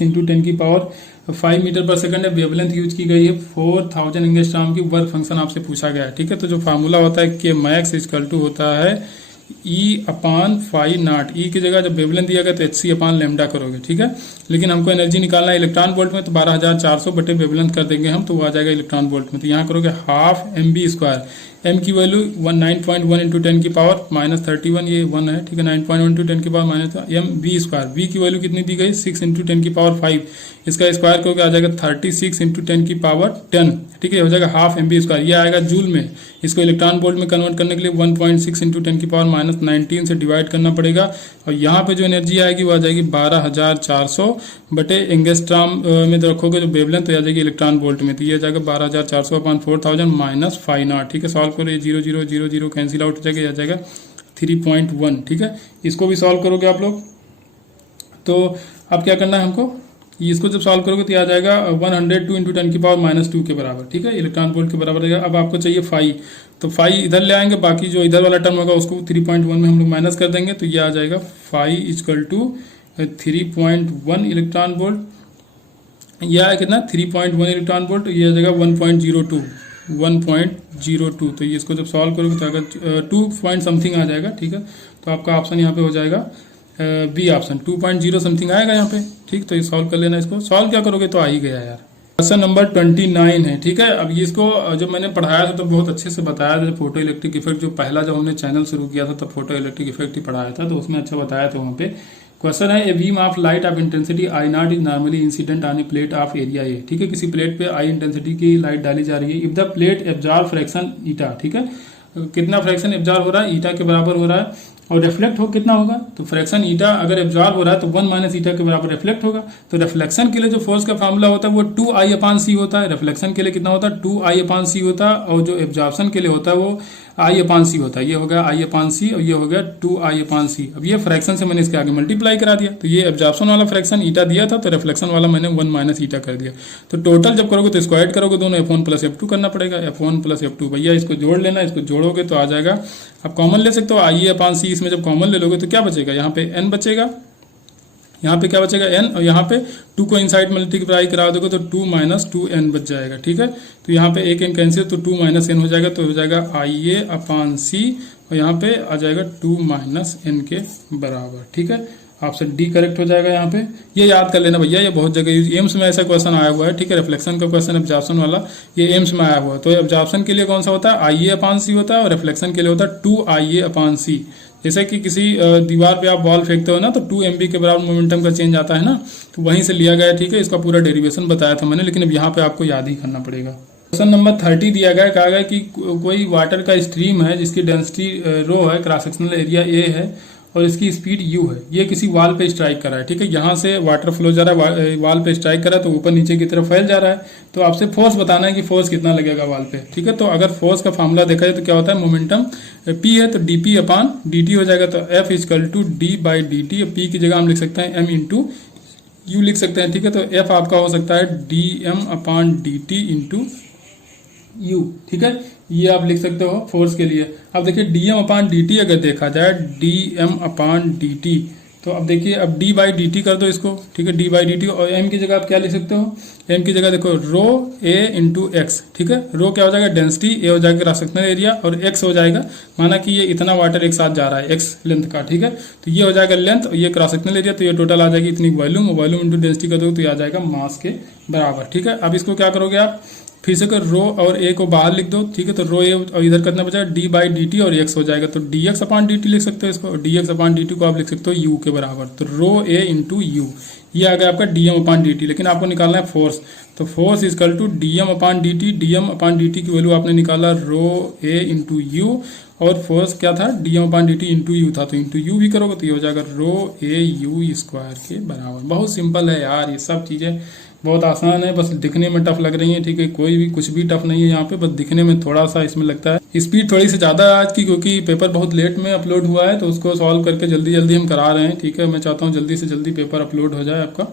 10⁵ मीटर पर सेकंड है। वेवलेंथ यूज की गई है 4000 एंगस्ट्रॉम की। वर्क फंक्शन आपसे पूछा गया है, ठीक है। तो जो फार्मूला होता है के मैक्स इक्वल टू होता है ई अपान फाई नॉट। ई की जगह जब वेवलेंथ दिया गया तो एच सी अपान लेमडा करोगे, ठीक है। लेकिन हमको एनर्जी निकालना है इलेक्ट्रॉन वोल्ट में, तो 12400 बटे वेवलेंथ कर देंगे हम, तो वो आ जाएगा इलेक्ट्रॉन वोल्ट में। तो यहाँ करोगे half M B square, M की वैल्यू 9.1 × 10⁻31, ये 1 है, ठीक है। 9.1 × 10⁻⁻, एम वी स्क्वायर, वी की वैल्यू कितनी दी गई 6 × 10⁵, इसका स्क्वायर करोगे आ जाएगा 36 × 10⁻10, ठीक है, हो जाएगा हाफ एम बी स्क्वायर। ये आएगा जूल में, इसको इलेक्ट्रॉन वोल्ट में कन्वर्ट करने के लिए 1.6 × 10⁻19 से डिवाइड करना पड़ेगा, और यहाँ पे जो एनर्जी आएगी वो आ जाएगी 12400 बटे एंगस्ट्रॉम में रखोगे जो वेवलेंथ, तो आ जाएगी इलेक्ट्रॉन वोल्ट में, तो ये आ जाएगा 12400 अपान 4000 माइनस फाई नॉट, ठीक है। सॉल्व करो, ये 0 0 0 0 कैंसिल आउट हो जाएगा, ये आ जाएगा 3.1, ठीक है। इसको भी सॉल्व करोगे आप लोग, तो अब क्या करना है हमको, इसको जब सॉल्व करोगे तो ये आ जाएगा 102 × 10⁻⁻2 के बराबर, ठीक है, इलेक्ट्रॉन वोल्ट के बराबर रहेगा। अब आपको चाहिए फाई, तो फाई इधर ले आएंगे, बाकी जो इधर वाला टर्म होगा उसको 3.1 में हम लोग माइनस कर देंगे, तो ये आ जाएगा phi equal to 3.1 electron volt. यह है कितना 3.1 इलेक्ट्रॉन वोल्ट, ये आ जाएगा 1.02, तो ये इसको जब सॉल्व करोगे तो अगर 2 पॉइंट समथिंग आ जाएगा, ठीक है। तो आपका ऑप्शन यहाँ पे हो जाएगा बी ऑप्शन, 2.0 समथिंग आएगा यहाँ पे, ठीक। तो ये सॉल्व कर लेना, इसको सॉल्व क्या करोगे तो आ ही गया यार। क्वेश्चन नंबर 29 है, ठीक है। अब इसको जब मैंने पढ़ाया था तो बहुत अच्छे से बताया था, फोटो इलेक्ट्रिक इफेक्ट जो पहला जब हमने चैनल शुरू किया था तब फोटो इलेक्ट्रिक इफेक्ट ही पढ़ाया था, तो उसमें अच्छा बताया था वहाँ पे। क्वेश्चन है, a beam of light of intensity I not is normally incident on A plate of area A, ठीक है। किसी प्लेट पे आई इंटेंसिटी की लाइट डाली जा रही है, if the plate absorb fraction eta, ठीक है, कितना फ्रैक्शन एब्जॉर्ब हो रहा है, ईटा के बराबर हो रहा है, और रिफ्लेक्ट हो कितना होगा, तो फ्रैक्शन ईटा अगर एब्जॉर्ब हो रहा है तो 1 - ईटा के बराबर रिफ्लेक्ट होगा। तो रिफ्लेक्शन के लिए जो फोर्स का फार्मूला होता है वो 2I/c होता है। रिफ्लेक्शन के लिए कितना होता है 2I/c होता है, और जो एब्जॉर्प्शन के लिए होता है वो I/c होता है। ये हो गया I/c और ये हो गया 2I/c। अब ये फ्रैक्शन से मैंने इसके आगे मल्टीप्लाई करा दिया, तो ये एब्जॉर्प्शन वाला फ्रैक्शन ईटा दिया था, तो रिफ्लेक्शन वाला मैंने 1 - ईटा कर दिया। तो टोटल जब करोगे तो स्क्वायर करोगे दोनों, F1 + F2 करना पड़ेगा, F1 + F2, भैया इसको जोड़ लेना, इसको जोड़ोगे तो आ जाएगा, आप कॉमन ले सकते हो I/c, इसमें जब कॉमन ले लोगे तो क्या बचेगा, यहाँ पे n बचेगा, यहाँ पे क्या बचेगा n, और यहाँ पे 2 को इनसाइड मल्टीप्लाई करा दोगे तो 2 - 2n बच जाएगा, ठीक है। तो यहाँ पे एक n कैंसिल, तो 2 - n हो जाएगा, तो हो जाएगा I/c, और यहाँ पे आ जाएगा 2 - n के बराबर, ठीक है। ऑप्शन डी करेक्ट हो जाएगा यहाँ पे। ये याद कर लेना भैया, ये बहुत जगह यूज, एम्स में ऐसा क्वेश्चन आया हुआ है, ठीक है। रिफ्लेक्शन का क्वेश्चन एब्जॉर्प्शन वाला ये एम्स में आया हुआ है। तो एब्जॉर्प्शन के लिए कौन सा होता है I/c होता है, और रिफ्लेक्शन के लिए होता है 2I/c। जैसे कि किसी दीवार पे आप बॉल फेंकते हो ना, तो 2 MB के बराबर मोमेंटम का चेंज आता है ना, तो वहीं से लिया गया है, ठीक है। इसका पूरा डेरिवेशन बताया था मैंने, लेकिन अब यहाँ पे आपको याद ही करना पड़ेगा। क्वेश्चन नंबर 30 दिया गया, कहा गया कि कोई वाटर का स्ट्रीम है जिसकी डेंसिटी रो है, क्रॉस सेक्शनल एरिया ए है, और इसकी स्पीड u है। ये किसी वाल पे स्ट्राइक कर रहा है, ठीक है, यहाँ से वाटर फ्लो जा रहा है, वाल पे स्ट्राइक कर रहा है तो ऊपर नीचे की तरफ फैल जा रहा है। तो आपसे फोर्स बताना है कि फोर्स कितना लगेगा वाल पे, ठीक है। तो अगर फोर्स का फॉर्मूला देखा जाए तो क्या होता है, मोमेंटम p है तो dp अपॉन dt हो जाएगा। तो f equal to d by D T. p की जगह हम लिख सकते हैं m इंटू यू लिख सकते हैं, ठीक है। तो f आपका हो सकता है dm upon dt into you, ठीक है, ये आप लिख सकते हो फोर्स के लिए। अब देखिए dm अपॉन dt अगर देखा जाए dm अपॉन dt, तो अब देखिए अब d बाई डी टी कर दो इसको, ठीक है, d बाई डी टी। और m की जगह आप क्या लिख सकते हो, m की जगह देखो रो a इंटू एक्स, ठीक है। रो क्या हो जाएगा डेंसिटी, a हो जाएगा क्रॉस सेक्शनल एरिया और x हो जाएगा, माना कि ये इतना वाटर एक साथ जा रहा है x लेंथ का, ठीक है। तो ये हो जाएगा लेंथ और ये क्रॉस सेक्शनल एरिया, तो ये टोटल आ जाएगी इतनी वॉल्यूम, वॉल्यूम इंटू डेंसिटी कर दो तो ये आ जाएगा मास के बराबर, ठीक है। अब इसको क्या करोगे आप, फिर से कर रो और ए को बाहर लिख दो, ठीक है। तो रो ए और इधर कितना बचा डी बाई डी टी और एक्स हो जाएगा, तो D x upon D T लिख सकते हो इसको, D x upon D T को आप लिख सकते हो यू के बराबर। तो रो ए इंटू यू, ये आ गया आपका D M upon D T. लेकिन आपको निकालना है फोर्स, तो force equal to D M upon D T. D M upon D T की वैल्यू आपने निकाला रो ए इंटू यू, और फोर्स क्या था D M upon D T into U था, तो इंटू यू भी करोगे तो ये हो जाएगा रो ए यू स्क्वायर के बराबर। बहुत सिंपल है यार, ये सब चीजें बहुत आसान है, बस दिखने में टफ लग रही है, ठीक है। कोई भी कुछ भी टफ नहीं है यहाँ पे, बस दिखने में थोड़ा सा इसमें लगता है स्पीड थोड़ी सी ज्यादा है आज की, क्योंकि पेपर बहुत लेट में अपलोड हुआ है, तो उसको सॉल्व करके जल्दी जल्दी हम करा रहे हैं, ठीक है। मैं चाहता हूँ जल्दी से जल्दी पेपर अपलोड हो जाए आपका।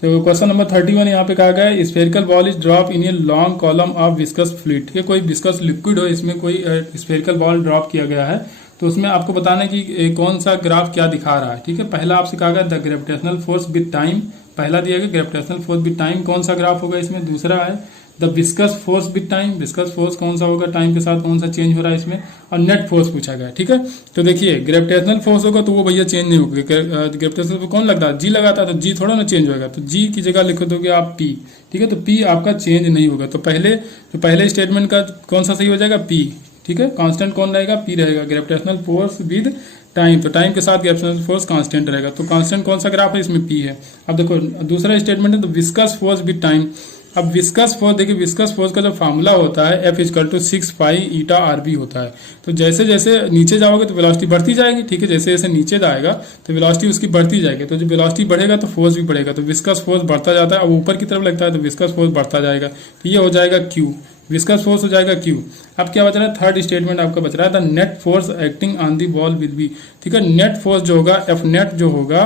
तो क्वेश्चन नंबर 31 यहाँ पे कहा गया है, spherical ball is drop in a long column of viscous fluid, ठीक है। कोई विस्कस लिक्विड हो, इसमें कोई स्फेरिकल बॉल ड्रॉप किया गया है, तो उसमें आपको बताना है कि कौन सा ग्राफ क्या दिखा रहा है, ठीक है। पहला आपसे कहा गया the gravitational force with time, पहला दिया गया ग्रेविटेशनल फोर्स विद टाइम, कौन सा ग्राफ होगा इसमें। दूसरा है the viscous force with time, viscous force कौन सा होगा, टाइम के साथ कौन सा चेंज हो रहा है इसमें। और नेट फोर्स पूछा गया, ठीक है। तो देखिए ग्रेविटेशनल फोर्स होगा तो वो भैया चेंज नहीं होगा, ग्रेविटेशनल फोर्स कौन लगता है, जी लगाता है, तो जी थोड़ा ना चेंज होगा, तो जी की जगह लिख दोगे आप पी, ठीक है। तो पी आपका चेंज नहीं होगा। तो पहले स्टेटमेंट का कौन सा सही हो जाएगा, पी, ठीक है। कांस्टेंट कौन रहेगा, पी रहेगा, ग्रेविटेशनल फोर्स विद टाइम, तो टाइम के साथ ग्रेविटेशनल फोर्स कांस्टेंट रहेगा, तो कांस्टेंट कौन सा ग्राफ है, इसमें पी है। अब देखो दूसरा स्टेटमेंट है तो विस्कस फोर्स विद टाइम। अब विस्कस फोर्स देखिए, विस्कस फोर्स का जो फार्मूला होता है F equal to 6 pi eta R B होता है। तो जैसे जैसे नीचे जाओगे तो वेलोसिटी बढ़ती जाएगी, ठीक है। जैसे जैसे नीचे जाएगा तो वेलोसिटी उसकी बढ़ती जाएगी, तो जो वेलोसिटी बढ़ेगा तो फोर्स भी बढ़ेगा, तो विस्कस फोर्स बढ़ता जाता है। अब ऊपर की तरफ लगता है तो विस्कस फोर्स बढ़ता जाएगा, तो ये हो जाएगा क्यू, विस्कस फोर्स हो जाएगा क्यू। अब क्या बच रहा है, थर्ड स्टेटमेंट आपका बच रहा है the net force acting on the wall with B, ठीक है। नेट फोर्स जो होगा एफ नेट जो होगा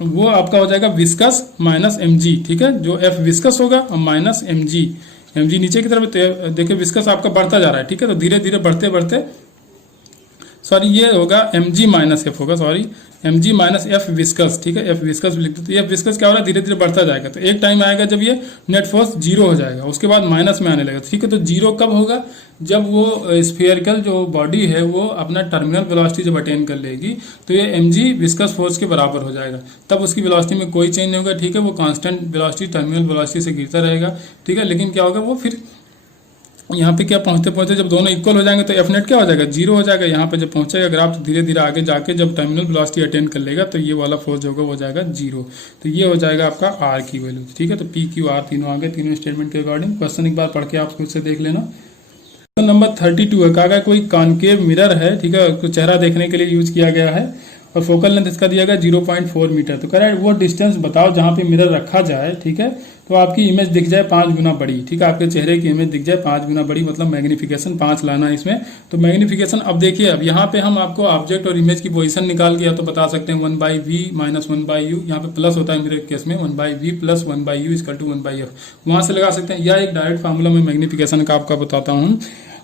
वो आपका हो जाएगा विस्कस माइनस एम जी, ठीक है। जो एफ विस्कस होगा माइनस एम जी नीचे की तरफ देखिए विस्कस आपका बढ़ता जा रहा है, ठीक है। तो धीरे धीरे बढ़ते बढ़ते सॉरी ये होगा एम जी माइनस एफ होगा, sorry M G minus F viscous, ठीक है। एफ विस्कस भी लिखते, तो एफ विस्कस क्या हो रहा है, धीरे धीरे बढ़ता जाएगा। तो एक टाइम आएगा जब ये नेट फोर्स जीरो हो जाएगा, उसके बाद माइनस में आने लगेगा, ठीक है। तो जीरो कब होगा, जब वो स्फीयरिकल जो बॉडी है वो अपना टर्मिनल वेलोसिटी जब अटेन कर लेगी तो ये एम जी विस्कस फोर्स के बराबर हो जाएगा, तब उसकी वेलोसिटी में कोई चेंज नहीं होगा, ठीक है। वो कांस्टेंट वेलोसिटी टर्मिनल वेलोसिटी से गिरता रहेगा, ठीक है। लेकिन क्या होगा, वो फिर यहाँ पे क्या पहुंचते पहुंचते जब दोनों इक्वल हो जाएंगे तो एफ नेट क्या हो जाएगा, जीरो हो जाएगा। यहाँ पे जब पहुंचेगा ग्राफ तो धीरे धीरे आगे जाके जब टर्मिनल वेलोसिटी अटेन कर लेगा तो ये वाला फोर्स जो होगा वो जाएगा जीरो, तो ये हो जाएगा आपका आर की वैल्यू, ठीक है। तो पी क्यू आर तीनों आगे, तीनों स्टेटमेंट के अकॉर्डिंग। क्वेश्चन एक बार पढ़ के आप खुद से देख लेना। क्वेश्चन नंबर 32 है, कहा कोई कॉनकेव मिरर है, ठीक है, उसको चेहरा देखने के लिए यूज किया गया है और फोकल लेंथ इसका दिया गया 0.4 मीटर। तो कह रहा है वो डिस्टेंस बताओ जहां पे मिरर रखा जाए, ठीक है, तो आपकी इमेज दिख जाए 5 गुना बड़ी, ठीक है। आपके चेहरे की इमेज दिख जाए 5 गुना बड़ी, मतलब मैग्निफिकेशन 5 लाना है इसमें। तो मैग्निफिकेशन अब देखिए, अब यहाँ पे हम आपको ऑब्जेक्ट और इमेज की पोजीशन निकाल के या तो बता सकते हैं 1/v माइनस 1/u, यहाँ पे प्लस होता है मेरे केस में 1/v plus 1/u equal to 1/f, वहां से लगा सकते हैं। या एक डायरेक्ट फार्मूला में मैग्निफिकेशन का आपका बताता हूँ,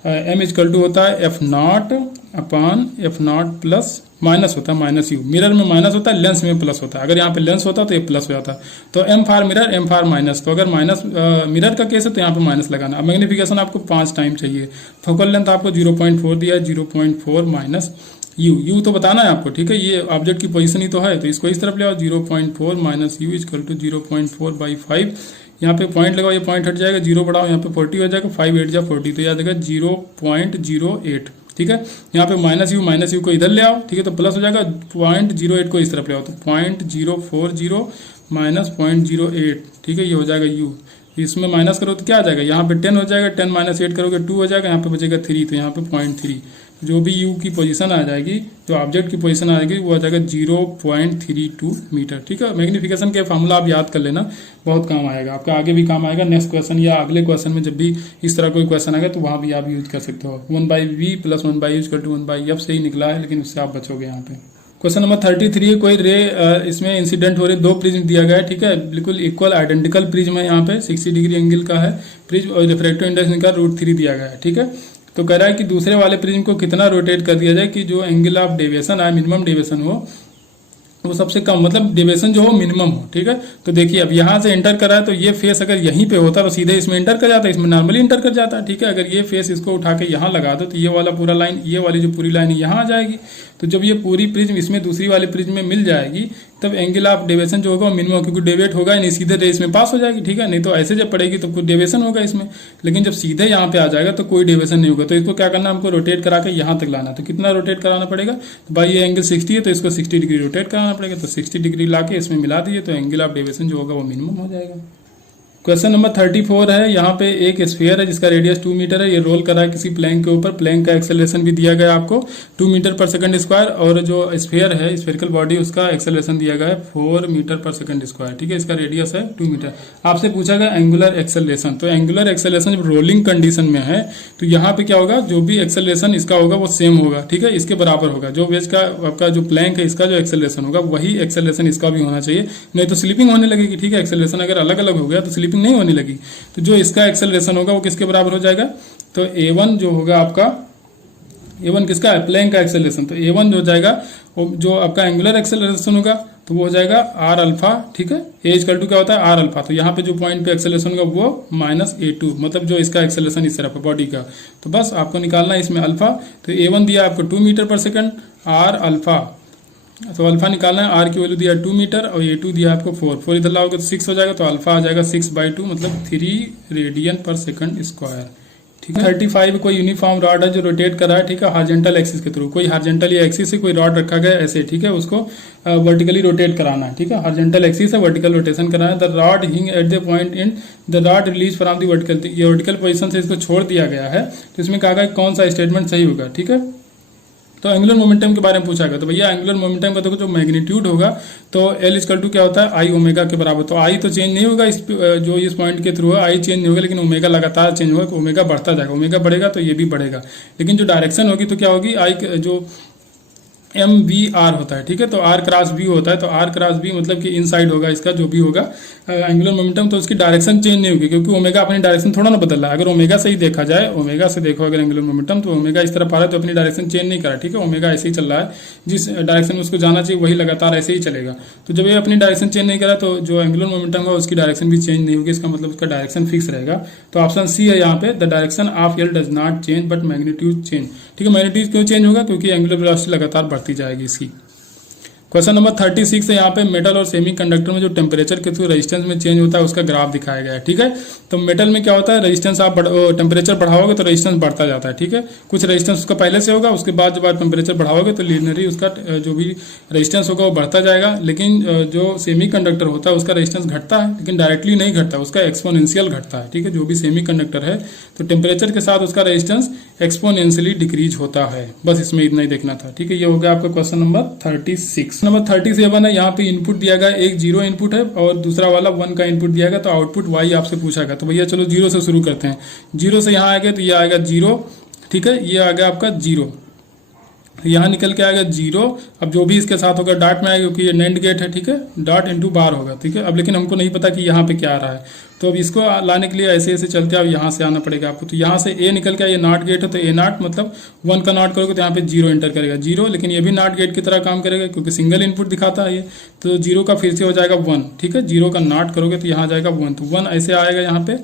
m इक्वल टू होता है F not upon F not plus minus होता है माइनस यू। मिरर में माइनस होता है, लेंस में प्लस होता है। अगर यहाँ पे लेंस होता तो ये प्लस हो जाता। तो M for mirror, M for minus, तो अगर माइनस मिरर का केस है तो यहाँ पे माइनस लगाना। अब मैग्निफिकेशन आपको 5 टाइम चाहिए। फोकल लेंथ आपको 0.4 दिया है, 0.4 माइनस यू तो बताना है आपको, ठीक है। ये ऑब्जेक्ट की पोजीशन ही तो है, तो इसको इस तरफ ले आओ, 0.4 माइनस यू इक्वल टू 0.4/5। यहाँ पे पॉइंट लगाओ, ये पॉइंट हट जाएगा, 0 बढ़ाओ, यहाँ पे 40 हो जाएगा, 5 8 जा 40, तो याद रखा 0.08, ठीक है। यहाँ पे माइनस यू को इधर ले आओ, ठीक है, तो प्लस हो जाएगा। 0.08 को इस तरफ ले आओ, तो 0.040 माइनस 0.08, ठीक है, ये हो जाएगा यू। इसमें माइनस करो तो क्या आ जाएगा, यहाँ पे 10 हो जाएगा, 10 माइनस 8 करोगे 2 हो जाएगा, यहाँ पे बचेगा 3, तो यहाँ पे 0.3, जो भी यू की पोजीशन आ जाएगी, जो ऑब्जेक्ट की पोजीशन आ जाएगी वो आ जाएगा 0.32 मीटर। ठीक है, मैग्निफिकेशन के फॉर्मूला आप याद कर लेना, बहुत काम आएगा आपका, आगे भी काम आएगा। नेक्स्ट क्वेश्चन या अगले क्वेश्चन में जब भी इस तरह कोई क्वेश्चन आएगा तो वहां भी आप यूज कर सकते हो। 1/v plus 1/u equal to 1/f से ही निकला है, लेकिन उससे आप बचोगे यहाँ पे। क्वेश्चन नंबर 33 है, कोई रे इसमें इंसिडेंट हो रही, दो प्रिज्म दिया गया है। ठीक है, बिल्कुल इक्वल आइडेंटिकल प्रिज्म है, यहाँ पे 60 डिग्री एंगल का है प्रिज्म और रिफ्रैक्टिव इंडेक्स इनका √3 दिया गया है। ठीक है, तो कह रहा है कि दूसरे वाले प्रिज्म को कितना रोटेट कर दिया जाए कि जो एंगल ऑफ डेविएशन है, मिनिमम डेविएशन हो वो सबसे कम, मतलब डेविएशन जो हो मिनिमम हो। ठीक है, तो देखिए अब यहाँ से एंटर करा है तो ये फेस अगर यहीं पे होता तो सीधे इसमें एंटर कर जाता है, इसमें नॉर्मली एंटर कर जाता है। ठीक है, अगर ये फेस इसको उठा के यहाँ लगा दो तो ये वाला पूरा लाइन, ये वाली जो पूरी लाइन है यहाँ आ जाएगी। तो जब ये पूरी प्रिज्म इसमें दूसरी वाली प्रिज्म में मिल जाएगी तब एंगल ऑफ डेविएशन जो होगा वो मिनिमम, क्योंकि डेविएट होगा नहीं, सीधे रेस में पास हो जाएगी। ठीक है, नहीं तो ऐसे जब पड़ेगी तो कुछ डेविएशन होगा इसमें, लेकिन जब सीधे यहाँ पे आ जाएगा तो कोई डेविएशन नहीं होगा। तो इसको क्या करना, हमको रोटेट करा के यहाँ तक लाना। तो कितना रोटेट कराना पड़ेगा, तो भाई ये एंगल 60 है तो इसको 60 डिग्री रोटेट कराना पड़ेगा। तो 60 डिग्री ला के इसमें मिला दिए तो एंगल ऑफ डेविएशन जो होगा वो मिनिमम हो जाएगा। क्वेश्चन नंबर 34 है, यहाँ पे एक स्फीयर है जिसका रेडियस 2 मीटर है, ये रोल करा है किसी प्लैंक के ऊपर, प्लैंक का एक्सेलरेशन भी दिया गया है आपको 2 मीटर पर सेकंड स्क्वायर, और जो स्फीयर है स्फेरिकल बॉडी उसका एक्सेलरेशन दिया गया है 4 मीटर पर सेकंड स्क्वायर। ठीक है, इसका रेडियस है 2 मीटर। आपसे पूछा गया एंगुलर एक्सेलरेशन, तो एंगुलर एक्सेलरेशन जब रोलिंग कंडीशन में है तो यहाँ पे क्या होगा, जो भी एक्सेलरेशन इसका होगा वो सेम होगा। ठीक है, इसके बराबर होगा, जो वेज का आपका जो प्लैंक है इसका जो एक्सेलरेशन होगा वही एक्सेलरेशन इसका भी होना चाहिए, नहीं तो स्लिपिंग होने लगेगी। ठीक है, एक्सेलरेशन अगर अलग अलग हो गया तो स्लिपिंग नहीं होने लगी। तो जो इसका एक्सेलरेशन होगा वो किसके बराबर हो जाएगा, तो a1 जो होगा आपका, a1 किसका है, प्लैंक का एक्सेलरेशन, तो a1 जो हो जाएगा जो आपका एंगुलर एक्सेलरेशन होगा तो वो हो जाएगा r अल्फा। ठीक है, a इक्वल टू क्या होता है r अल्फा, तो यहाँ पे जो पॉइंट पे एक्सेलरेशन होगा वो -a2, मतलब जो इसका एक्सेलरेशन इस तरफ है बॉडी का। तो बस आपको निकालना है इसमें अल्फा, तो a1 दिया आपको 2 मीटर पर सेकंड, r अल्फा, तो अल्फा निकालना है, आर की वैल्यू दिया 2 मीटर और ए 2 दिया आपको 4 इधर लाओगे तो 6 हो जाएगा, तो अल्फा आ जाएगा 6/2 मतलब 3 रेडियन पर सेकंड स्क्वायर। ठीक है, 35 कोई यूनिफॉर्म रॉड है जो रोटेट कर रहा है। ठीक है, हार्जेंटल एक्सिस के थ्रू, कोई हार्जेंटल या एक्सिस से कोई रॉड रखा गया ऐसे। ठीक है, उसको वर्टिकली रोटेट कराना है। ठीक है, हार्जेंटल एक्सिस है, वर्टिकल रोटेशन कराना है। द रॉड हिंग at the point in the rod release from the vertical, ये वर्टिकल पोजीशन से इसको छोड़ दिया गया है। तो इसमें कहा गया कौन सा स्टेटमेंट सही होगा। ठीक है, तो एंगुलर मोमेंटम के बारे में पूछा गया, तो भैया एंगुलर मोमेंटम का देखो जो मैग्नीट्यूड होगा तो L इक्वल टू क्या होता है, आई ओमेगा के बराबर। तो आई तो चेंज नहीं होगा, जो इस पॉइंट के थ्रू है आई चेंज नहीं होगा, लेकिन ओमेगा लगातार चेंज होगा, तो ओमेगा बढ़ता जाएगा, ओमेगा बढ़ेगा तो ये भी बढ़ेगा। लेकिन जो डायरेक्शन होगी तो क्या होगी, आई जो MVR होता है। ठीक है, तो R क्रॉस V होता है, तो R क्रॉस V मतलब कि इनसाइड होगा इसका जो भी होगा एंगुलर मोमेंटम, तो उसकी डायरेक्शन चेंज नहीं होगी, क्योंकि ओमेगा अपनी डायरेक्शन थोड़ा ना बदल रहा है। अगर ओमेगा से ही देखा जाए, ओमेगा से देखो अगर एंगुलर मोमेंटम, तो ओमेगा इस तरफ आ रहा है तो अपनी डायरेक्शन चेंज नहीं करा। ठीक है, ओमेगा ऐसे ही चल रहा है, जिस डायरेक्शन में उसको जाना चाहिए वही लगातार ऐसे ही चलेगा। तो जब ये अपनी डायरेक्शन चेंज नहीं करा तो जो एंगुलर मोमेंटम होगा उसकी डायरेक्शन भी चेंज नहीं होगी, इसका मतलब उसका डायरेक्शन फिक्स रहेगा। तो ऑप्शन सी है यहाँ पे, the direction of L does not change but magnitude change. ठीक है, मैग्नीट्यूड क्यों चेंज होगा, क्योंकि एंगुलर वेलोसिटी लगातार बढ़ती जाएगी इसकी। क्वेश्चन नंबर 36 है, यहाँ पे मेटल और सेमी कंडक्टर में जो टेम्परेचर के थ्रू रेजिस्टेंस में चेंज होता है उसका ग्राफ दिखाया गया है। ठीक है, तो मेटल में क्या होता है, रेजिस्टेंस आप टेम्परेचर बढ़ाओगे तो रेजिस्टेंस बढ़ता जाता है। ठीक है, कुछ रेजिस्टेंस उसका पहले से होगा, उसके बाद जब आप टेम्परेचर बढ़ाओगे तो लीनियरली उसका जो भी रेजिस्टेंस होगा वो बढ़ता जाएगा। लेकिन जो सेमी कंडक्टर होता है उसका रेजिस्टेंस घटता है, लेकिन डायरेक्टली नहीं घटता, उसका एक्सपोनेंशियल घटता है। ठीक है, जो भी सेमी कंडक्टर है तो टेम्परेचर के साथ उसका रेजिस्टेंस एक्सपोनेंशियली डिक्रीज होता है। बस इसमें इतना ही देखना था। ठीक है, ये हो गया आपका क्वेश्चन नंबर 36। नंबर 37 है, यहाँ पे इनपुट दिया गया, एक 0 इनपुट है और दूसरा वाला 1 का इनपुट दिया गया, तो आउटपुट y आपसे पूछा गया। तो भैया चलो 0 से शुरू करते हैं, 0 से यहाँ आएगा तो ये आएगा 0। ठीक है, ये आ गया आपका 0, यहाँ निकल के आएगा 0। अब जो भी इसके साथ होगा डॉट में आएगा, क्योंकि ये नैंड गेट है। ठीक है, डॉट इनटू बार होगा। ठीक है, अब लेकिन हमको नहीं पता कि यहाँ पे क्या आ रहा है, तो अब इसको लाने के लिए ऐसे ऐसे चलते अब यहाँ से आना पड़ेगा आपको। तो यहाँ से A निकल के, ये नॉट गेट है तो A0 मतलब 1 का नॉट करोगे तो यहाँ पे 0 एंटर करेगा 0, लेकिन ये भी नॉट गेट की तरह काम करेगा क्योंकि सिंगल इनपुट दिखाता है ये। तो 0 का फिर से हो जाएगा 1। ठीक है, 0 का नॉट करोगे तो यहाँ जाएगा 1, तो 1 ऐसे आएगा यहाँ पे।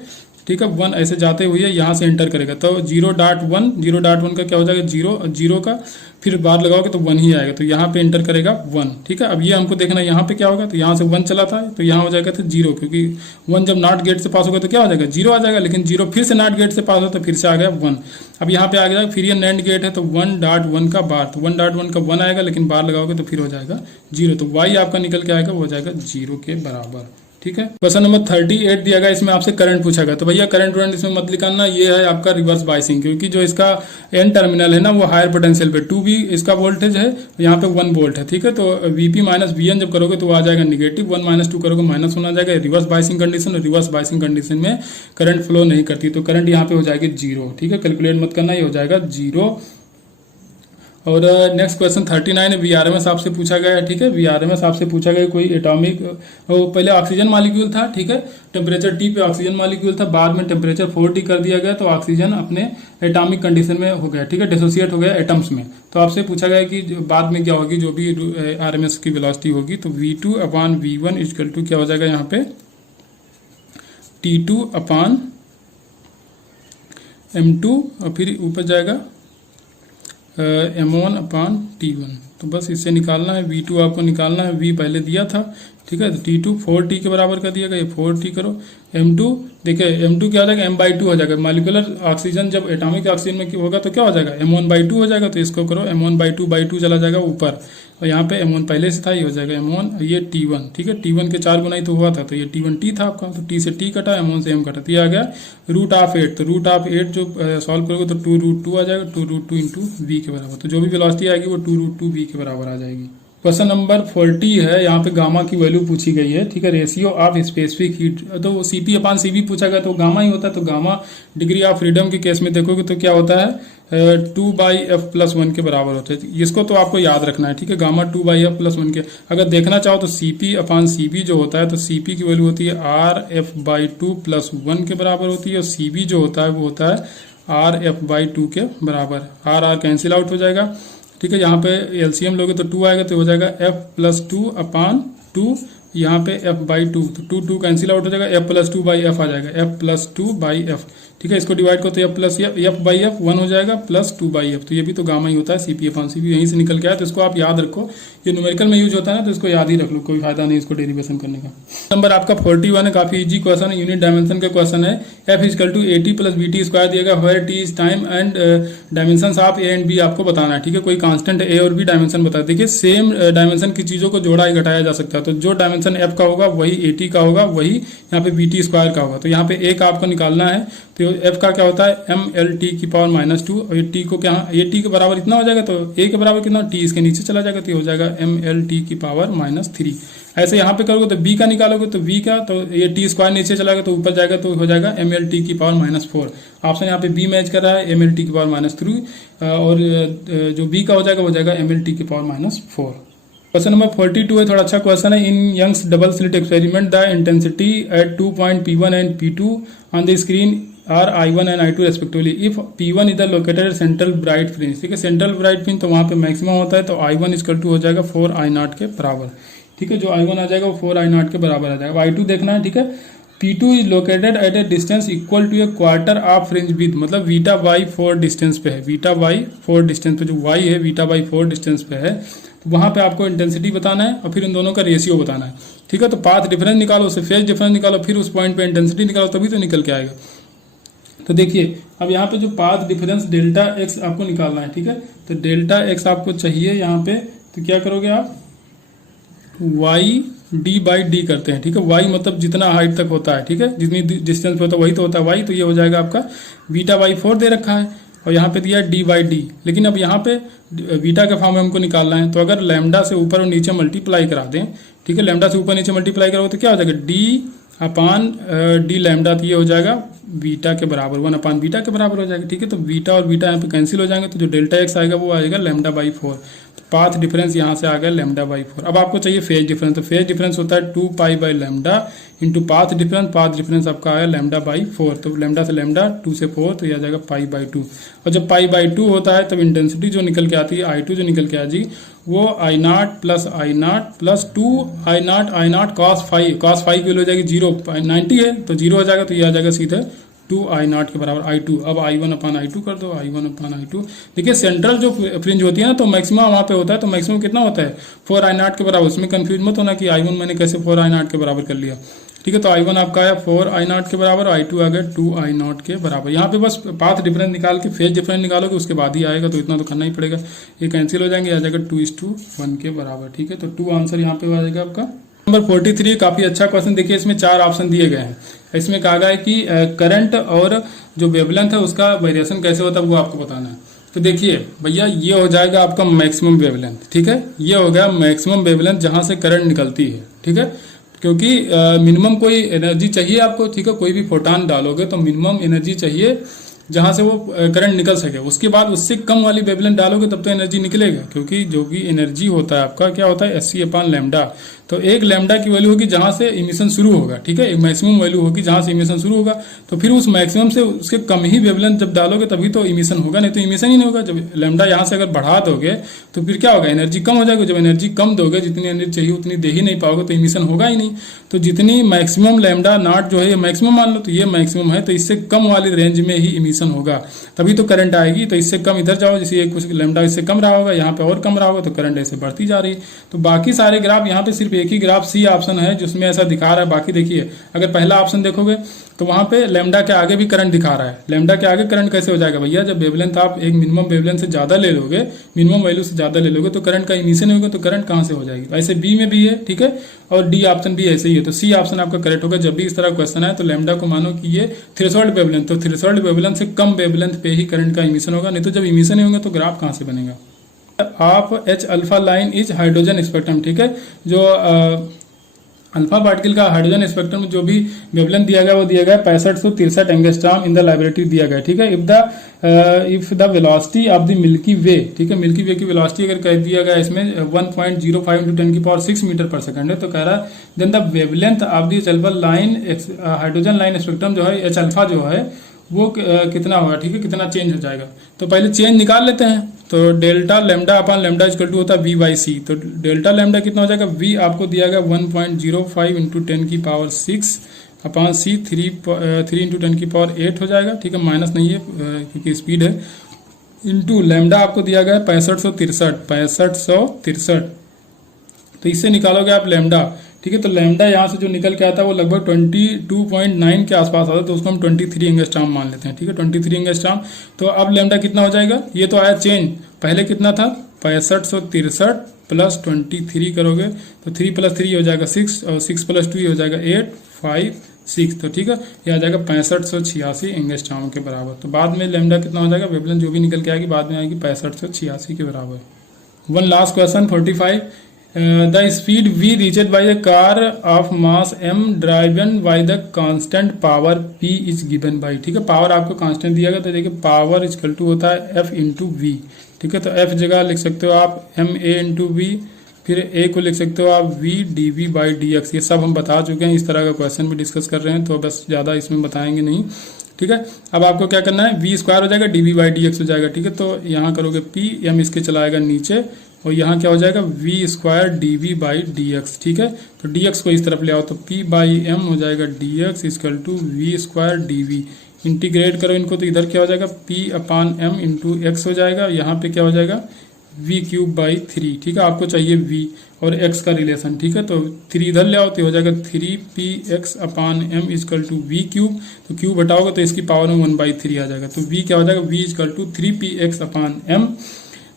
ठीक है, 1 ऐसे जाते हुए यहाँ से एंटर करेगा, तो 0.1, 0.1 का क्या हो जाएगा 0, 0 का फिर बार लगाओगे तो 1 ही आएगा, तो यहाँ पे एंटर करेगा 1। ठीक है, अब ये हमको देखना है यहाँ पे क्या होगा, तो यहाँ से 1 चला था तो यहाँ हो जाएगा तो 0, क्योंकि 1 जब नॉट गेट से पास होगा तो क्या हो जाएगा 0 आ जाएगा, लेकिन 0 फिर से नॉट गेट से पास हो तो फिर से आ गया 1। अब यहाँ पे आ गया, फिर ये नैंड गेट है तो 1.1 का बार, तो 1.1 का 1 आएगा, लेकिन बार लगाओगे तो फिर हो जाएगा 0, तो y आपका निकल के आएगा वो हो जाएगा 0 के बराबर। ठीक है। क्वेश्चन नंबर 38 दिया गया, इसमें आपसे करंट पूछा गया। तो भैया करंट इसमें मत निकालना, ये है आपका रिवर्स बायसिंग, क्योंकि जो इसका एन टर्मिनल है ना वो हायर पोटेंशियल पे 2V इसका वोल्टेज है, यहाँ पे 1 वोल्ट है, ठीक है। तो VP माइनस VN जब करोगे तो वो आ जाएगा नेगेटिव, 1 माइनस 2 करोगे माइनस 1 आ जाएगा। रिवर्स बायसिंग कंडीशन, और रिवर्स बायसिंग कंडीशन में करंट फ्लो नहीं करती, तो करंट यहाँ पे हो जाएगी 0, ठीक है। कैलकुलेट मत करना, ये हो जाएगा 0। और नेक्स्ट क्वेश्चन 39 VRMS आपसे पूछा गया है, ठीक है। VRMS आपसे पूछा गया कोई एटॉमिक, पहले ऑक्सीजन मॉलिक्यूल था, ठीक है। टेम्परेचर T पे ऑक्सीजन मॉलिक्यूल था, बाद में टेम्परेचर 4T कर दिया गया, तो ऑक्सीजन अपने एटॉमिक कंडीशन में हो गया, ठीक है, डिसोसिएट हो गया एटम्स में। तो आपसे पूछा गया कि बाद में क्या होगी, जो भी RMS की वेलोसिटी होगी, तो V2 upon V1 equal to क्या हो जाएगा यहाँ पे T2 अपॉन M2, और फिर ऊपर जाएगा M1 अपॉन T1। तो बस इससे निकालना है, V2 आपको निकालना है, V पहले दिया था, ठीक है। तो T2 4T के बराबर कर दिया गया, ये 4T करो। M2 देखिए M2 क्या हो जाएगा, M/2 हो जाएगा। मॉलिक्यूलर ऑक्सीजन जब एटॉमिक ऑक्सीजन में होगा तो क्या हो जाएगा, M1/2 हो जाएगा। तो इसको करो, M1/2/2 चला जाएगा ऊपर, और यहाँ पे M1 पहले से था, ये हो जाएगा M1, ये T1, ठीक है। T1 के 4 गुना ही तो हुआ था, तो ये T1T था आपका, तो T से T कटा, M1 से M कटा, तो ये आ गया √8। तो √8 जो सॉल्व करोगे तो 2√2 आ जाएगा, 2√2 इंटू V के बराबर। तो जो भी वेलोसिटी आएगी वो 2√2 V के बराबर आ जाएगी। क्वेश्चन नंबर 40 है, यहाँ पे गामा की वैल्यू पूछी गई है, ठीक है। रेशियो ऑफ स्पेसिफिक हीट, तो CP अपॉन CV पूछा गया, तो गामा ही होता है। तो गामा डिग्री ऑफ फ्रीडम के केस में देखोगे तो क्या होता है 2/f+1 के बराबर होता है। इसको तो आपको याद रखना है, ठीक है। गामा 2/f+1 के, अगर देखना चाहो तो CP अपॉन CV जो होता है, तो CP की वैल्यू होती है RF/2+1 के बराबर होती है, और CV जो होता है वो होता है RF/2 के बराबर। R कैंसिल आउट हो जाएगा, ठीक है। यहाँ पे LCM लोगे तो 2 आएगा, तो हो जाएगा F+2 अपॉन 2, यहाँ पे F/2, तो 2 कैंसिल आउट हो जाएगा, F+2/F आ जाएगा, F+2/F, ठीक है। इसको डिवाइड करो तो F+F 1 हो जाएगा, +2/F। तो ये भी तो गामा ही होता है, CP अपॉन CV यहीं से निकल के आया। तो इसको आप याद रखो, ये न्यूमेरिकल में यूज होता है ना, तो इसको याद ही रख लो, कोई फायदा नहीं इसको डेरिवेशन करने का। नंबर आपका 41 है, काफी इजी क्वेश्चन है, यूनिट डायमेंशन का क्वेश्चन है। F = AT + BT स्क्वायर दिया गया, where T is time and dimension of A and B आपको बताना है, ठीक है। कोई कांस्टेंट A और B डायमेंशन बता, देखिए सेम डायमेंशन की चीजों को जोड़ा या घटाया जा सकता है। तो जो डायमेंशन F का होगा वही AT का होगा, वही यहाँ पे BT स्क्वायर का होगा। तो यहाँ पे A का आपको निकालना है, तो F का क्या होता है MLT⁻², और ये T को क्या, ये T के बराबर इतना हो जाएगा, तो A के बराबर कितना, T इसके नीचे चला जाएगा, तो ये हो जाएगा MLT⁻³ ऐसे यहाँ पे करोगे तो B का निकालोगे तो V का, तो ये T स्क्वायर नीचे चलाएगा तो ऊपर जाएगा, तो हो जाएगा MLT⁻⁴। ऑप्शन यहाँ पे B मैच कर रहा है, MLT⁻3, और जो B का हो जाएगा वो जाएगा MLT⁻⁴। क्वेश्चन नंबर 42 है, थोड़ा अच्छा क्वेश्चन है। In Young's double slit experiment the intensity at 2 point P1 and P2 on the screen are I1 and I2 respectively. If P1 is located central bright fringe, ठीक है। Central bright fringe तो वहाँ पे maximum होता है, तो I1 = हो जाएगा 4I0 के बराबर, ठीक है। जो I1 आ जाएगा वो 4I0 के बराबर आ जाएगा। I2 देखना है, ठीक है। P2 is located at a distance equal to a quarter of fringe with, मतलब β/4 डिस्टेंस पे है, β/4 डिस्टेंस पे, जो y है β/4 डिस्टेंस पे है। तो वहां पे आपको इंटेंसिटी बताना है और फिर इन दोनों का रेशियो बताना है, ठीक है। तो पाथ डिफरेंस निकालो, उससे फेज डिफरेंस निकालो, फिर उस पॉइंट पे इंटेंसिटी निकालो, तभी तो निकल के आएगा। तो देखिए अब यहाँ पे जो पाथ डिफरेंस Δx आपको निकालना है, ठीक है। तो Δx आपको चाहिए यहाँ पे, तो क्या करोगे आप, y/d करते हैं, ठीक है। y मतलब जितना हाइट तक होता है, ठीक है, जितनी डिस्टेंस पे होता है वही तो होता है y, तो ये हो जाएगा आपका β/4 दे रखा है, और यहाँ पे दिया है d/d। लेकिन अब यहाँ पे बीटा के फॉर्म में हमको निकालना है, तो अगर लैम्डा से ऊपर और नीचे मल्टीप्लाई करा दें, ठीक है, लैम्डा से ऊपर नीचे मल्टीप्लाई करोगे तो क्या हो जाएगा, d/d लैम्डा, तो ये हो जाएगा बीटा के बराबर, 1/बीटा के बराबर हो जाएगा, ठीक है। तो बीटा और बीटा यहाँ पे कैंसिल हो जाएंगे, तो जो Δx आएगा वो आएगा λ/4। तो पाथ डिफरेंस यहाँ से आ गया λ/4। अब आपको चाहिए फेज डिफरेंस, तो फेज डिफरेंस होता है 2π/λ इंटू पाथ डिफरेंस आपका आया λ/4। तो लैम्डा से लैम्डा, 2 से 4, तो यह आ जाएगा π/2। और जब π/2 होता है तब इंटेंसिटी जो निकल के आती है I2 जो निकल के आ जी, वो I0 + I0 + 2I0 cos phi की वैल्यू हो जाएगी 0, 90 है तो 0 हो जाएगा, तो ये आ जाएगा सीधे 2I0 के बराबर I2। अब I1/I2 कर दो, I1/I2। देखिए सेंट्रल जो फ्रिंज होती है ना, तो मैक्सिमम वहाँ पे होता है, तो मैक्सिमम कितना होता है 4I0 के बराबर। उसमें कंफ्यूज मत होना कि I1 मैंने कैसे 4I0 के बराबर कर लिया, ठीक है। तो I1 आपका आया 4I0 के बराबर, I2 आ गया 2I0 के बराबर। यहाँ पे बस पाथ डिफरेंस निकाल के फेज डिफरेंस निकालोगे, उसके बाद ही आएगा, तो इतना तो करना ही पड़ेगा। ये कैंसिल हो जाएंगे, आ जाएगा 2:1 के बराबर, ठीक है। तो 2 आंसर यहाँ पे आ जाएगा आपका। नंबर 43 काफी अच्छा क्वेश्चन। देखिए इसमें 4 ऑप्शन दिए गए हैं। इसमें कहा गया है कि करंट और जो वेवलेंथ है उसका वेरिएशन कैसे होता है वो आपको बताना है। तो देखिए भैया ये हो जाएगा आपका मैक्सिमम वेवलेंथ, ठीक है। ये हो गया मैक्सिमम वेवलेंथ जहां से करंट निकलती है, ठीक है। क्योंकि मिनिमम कोई एनर्जी चाहिए आपको, ठीक है। कोई भी फोटॉन डालोगे तो मिनिमम एनर्जी चाहिए जहां से वो करंट निकल सके। उसके बाद उससे कम वाली वेवलेंथ डालोगे तब तो एनर्जी निकलेगा, क्योंकि जो भी एनर्जी होता है आपका क्या होता है Sc/λ। तो एक लैम्डा की वैल्यू होगी जहां से इमिशन शुरू होगा, ठीक है। एक मैक्सिमम वैल्यू होगी जहां से इमिशन शुरू होगा। तो फिर उस मैक्सिमम से उसके कम ही वेवलेंथ जब डालोगे तभी तो इमिशन होगा, नहीं तो इमिशन ही नहीं होगा। जब लैम्डा यहां से अगर बढ़ा दोगे तो फिर क्या होगा, एनर्जी कम हो जाएगी। जब एनर्जी कम दोगे, जितनी एनर्जी चाहिए उतनी दे ही नहीं पाओगे तो इमिशन होगा ही नहीं। तो जितनी मैक्सिमम लैम्डा नॉट जो है ये मैक्सिमम मान लो, तो ये मैक्सिमम है, तो इससे कम वाली रेंज में ही इमिशन होगा, तभी तो करंट आएगी। तो इससे कम इधर जाओ, जैसे कुछ लैम्डा इससे कम रहा होगा, यहाँ पे और कम रहा होगा, तो करंट ऐसे बढ़ती जा रही है। तो बाकी सारे ग्राफ, यहाँ पे सिर्फ एक ही ग्राफ सी ऑप्शन है जिसमें ऐसा दिखा रहा है। बाकी देखिए अगर पहला ऑप्शन देखोगे तो वहां पे लैम्डा के आगे भी करंट दिखा रहा है। लैम्डा के आगे करंट कैसे हो जाएगा भैया, जब वेवलेंथ आप एक मिनिमम वेवलेंथ से ज्यादा ले लोगे, मिनिमम वैल्यू से ज्यादा ले लोगे तो करंट का इमिशन होगा, तो करंट कहां से हो जाएगी। ऐसे बी में भी है, ठीक है, और डी ऑप्शन भी ऐसे ही है। तो सी ऑप्शन आपका करेक्ट होगा। जब भी इस तरह क्वेश्चन है तो लैम्डा को मानो कि ये थ्रेशोल्ड वेवलेंथ, तो थ्रेशोल्ड वेवलेंथ से कम वेवलेंथ पे ही करंट का इमिशन होगा, नहीं तो जब इमिशन नहीं होगा तो ग्राफ कहां से बनेगा। आप H alpha line is hydrogen spectrum, ठीक है। जो अल्फा पार्टिकल का हाइड्रोजन स्पेक्ट्रम में जो भी वेवलेंथ दिया गया वो दिया गया 6563 एंगस्ट्रॉम इन द लाइब्रेटरी दिया गया, ठीक है। If the velocity of the Milky Way, ठीक है, मिल्की वे की वेलोसिटी अगर कह दिया गया इसमें 1.05 × 10⁶ मीटर पर सेकंड है, तो कह रहा है then the wavelength of the alpha line hydrogen line spectrum जो है एच अल्फा जो है वो कितना होगा, ठीक है, कितना चेंज हो जाएगा। तो पहले चेंज निकाल लेते हैं। तो delta lambda upon lambda equal to होता है V/c। तो डेल्टा लैम्डा कितना हो जाएगा, V आपको दिया गया 1.05 × 10⁶ अपॉन c 3 × 10⁸ हो जाएगा, ठीक है, माइनस नहीं है क्योंकि स्पीड है, इंटू लैम्डा आपको दिया गया 6563। तो इससे निकालोगे आप लैम्डा, ठीक है। तो लैम्डा यहाँ से जो निकल के आता है वो लगभग 22.9 के आसपास आता है, तो उसको हम 23 एंगस्ट्रॉम मान लेते हैं, ठीक है, 23 एंगस्ट्रॉम। तो अब लैम्डा कितना हो जाएगा, ये तो आया चेंज, पहले कितना था 6563 प्लस 23 करोगे तो 3 + 3 हो जाएगा 6, और 6 + 2 हो जाएगा 8, 5, 6। तो ठीक है, ये आ जाएगा 6586 एंगस्ट्रॉम के बराबर। तो बाद में लैम्डा कितना हो जाएगा, वेवलेंथ जो भी निकल के आएगी बाद में आएगी 6586 के बराबर। One last question 45। The speed v reached by a car of mass m driven by the constant power p is given by, ठीक है, पावर आपको कांस्टेंट दिया गया। तो देखिए पावर इक्वल टू होता है f × v, ठीक है। तो f जगह लिख सकते हो आप ma × v, फिर a को लिख सकते हो आप v dv/dx। ये सब हम बता चुके हैं, इस तरह का क्वेश्चन भी डिस्कस कर रहे हैं, तो बस ज़्यादा इसमें बताएंगे नहीं, ठीक है। अब आपको क्या करना है, v² हो जाएगा dv/dx हो जाएगा, ठीक है। तो यहाँ करोगे p, m इसके चलाएगा नीचे, और यहाँ क्या हो जाएगा v² dv/dx, ठीक है। तो dx को इस तरफ ले आओ तो p/m हो जाएगा dx = v² dv। इंटीग्रेट करो इनको तो इधर क्या हो जाएगा p/m × x हो जाएगा, यहाँ पे क्या हो जाएगा v³ 3, ठीक है। आपको चाहिए v और x का रिलेशन, ठीक है। तो 3 इधर ले आओ तो हो जाएगा 3px/m = v³। तो क्यूब हटाओगे तो इसकी पावर में 1/3 आ जाएगा। तो v क्या हो जाएगा, v = 3px/m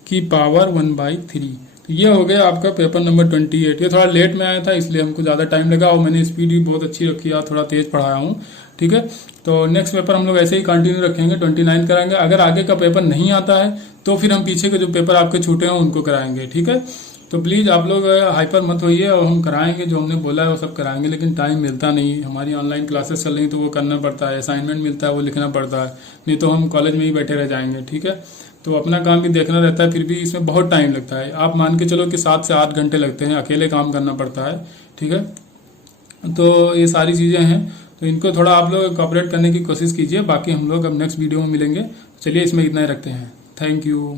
की पावर 1/3। तो ये हो गया आपका पेपर नंबर 28। ये थोड़ा लेट में आया था इसलिए हमको ज़्यादा टाइम लगा, और मैंने स्पीड भी बहुत अच्छी रखी है, थोड़ा तेज पढ़ाया हूँ, ठीक है। तो नेक्स्ट पेपर हम लोग ऐसे ही कंटिन्यू रखेंगे, 29 कराएंगे। अगर आगे का पेपर नहीं आता है तो फिर हम पीछे के जो पेपर आपके छूटे हैं उनको कराएंगे, ठीक है। तो प्लीज़ आप लोग हाइपर मत होइए, और हम कराएंगे जो हमने बोला है वो सब कराएंगे, लेकिन टाइम मिलता नहीं। हमारी ऑनलाइन क्लासेस चल रही तो वो करना पड़ता है, असाइनमेंट मिलता है वो लिखना पड़ता है, नहीं तो हम कॉलेज में ही बैठे रह जाएंगे, ठीक है। तो अपना काम भी देखना रहता है, फिर भी इसमें बहुत टाइम लगता है। आप मान के चलो कि 7 से 8 घंटे लगते हैं, अकेले काम करना पड़ता है, ठीक है। तो ये सारी चीज़ें हैं, तो इनको थोड़ा आप लोग कोऑपरेट करने की कोशिश कीजिए। बाकी हम लोग अब नेक्स्ट वीडियो में मिलेंगे। चलिए इसमें इतना ही रखते हैं। Thank you.